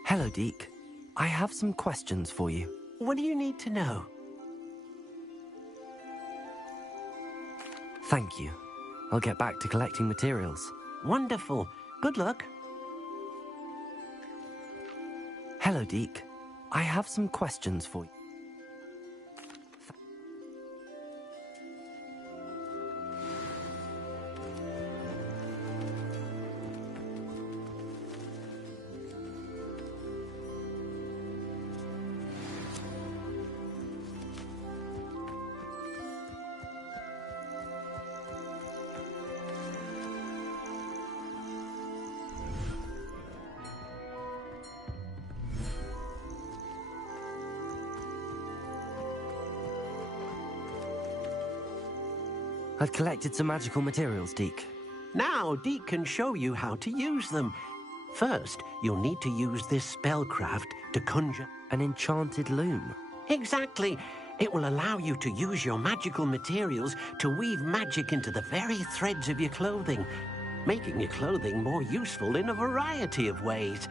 Hello, Deke. I have some questions for you. What do you need to know? Thank you. I'll get back to collecting materials. Wonderful. Good luck. Hello, Deke. I have some questions for you. I've collected some magical materials, Deke. Now, Deke can show you how to use them. First, you'll need to use this spellcraft to conjure an enchanted loom. Exactly. It will allow you to use your magical materials to weave magic into the very threads of your clothing, making your clothing more useful in a variety of ways.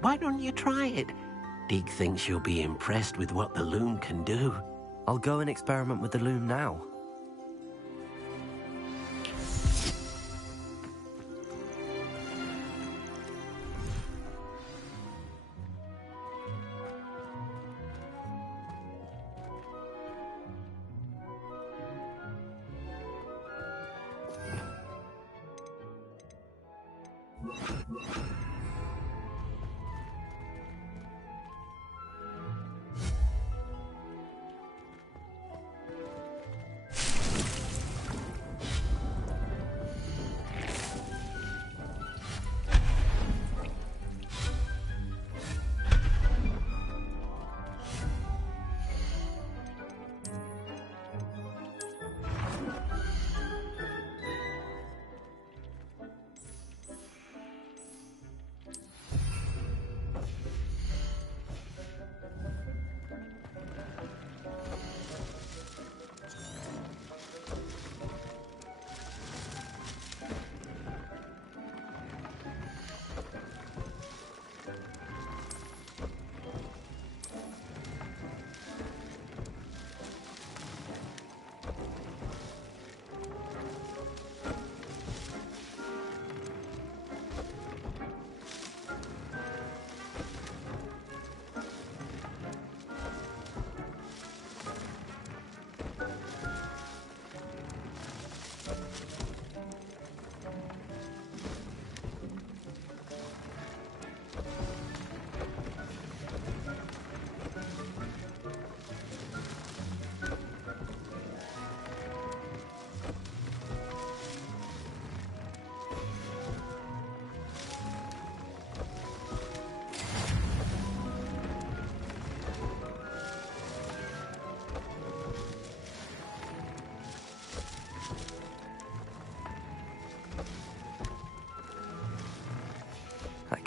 Why don't you try it? Deke thinks you'll be impressed with what the loom can do. I'll go and experiment with the loom now.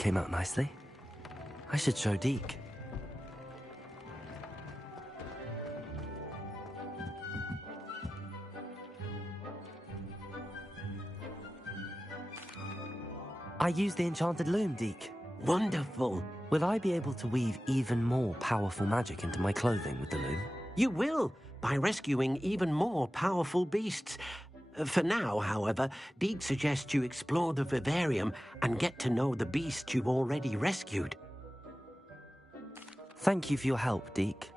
came out nicely. I should show Deke. I used the enchanted loom, Deke. Wonderful. Will I be able to weave even more powerful magic into my clothing with the loom? You will, by rescuing even more powerful beasts. For now, however, Deke suggests you explore the vivarium and get to know the beasts you've already rescued. Thank you for your help, Deke.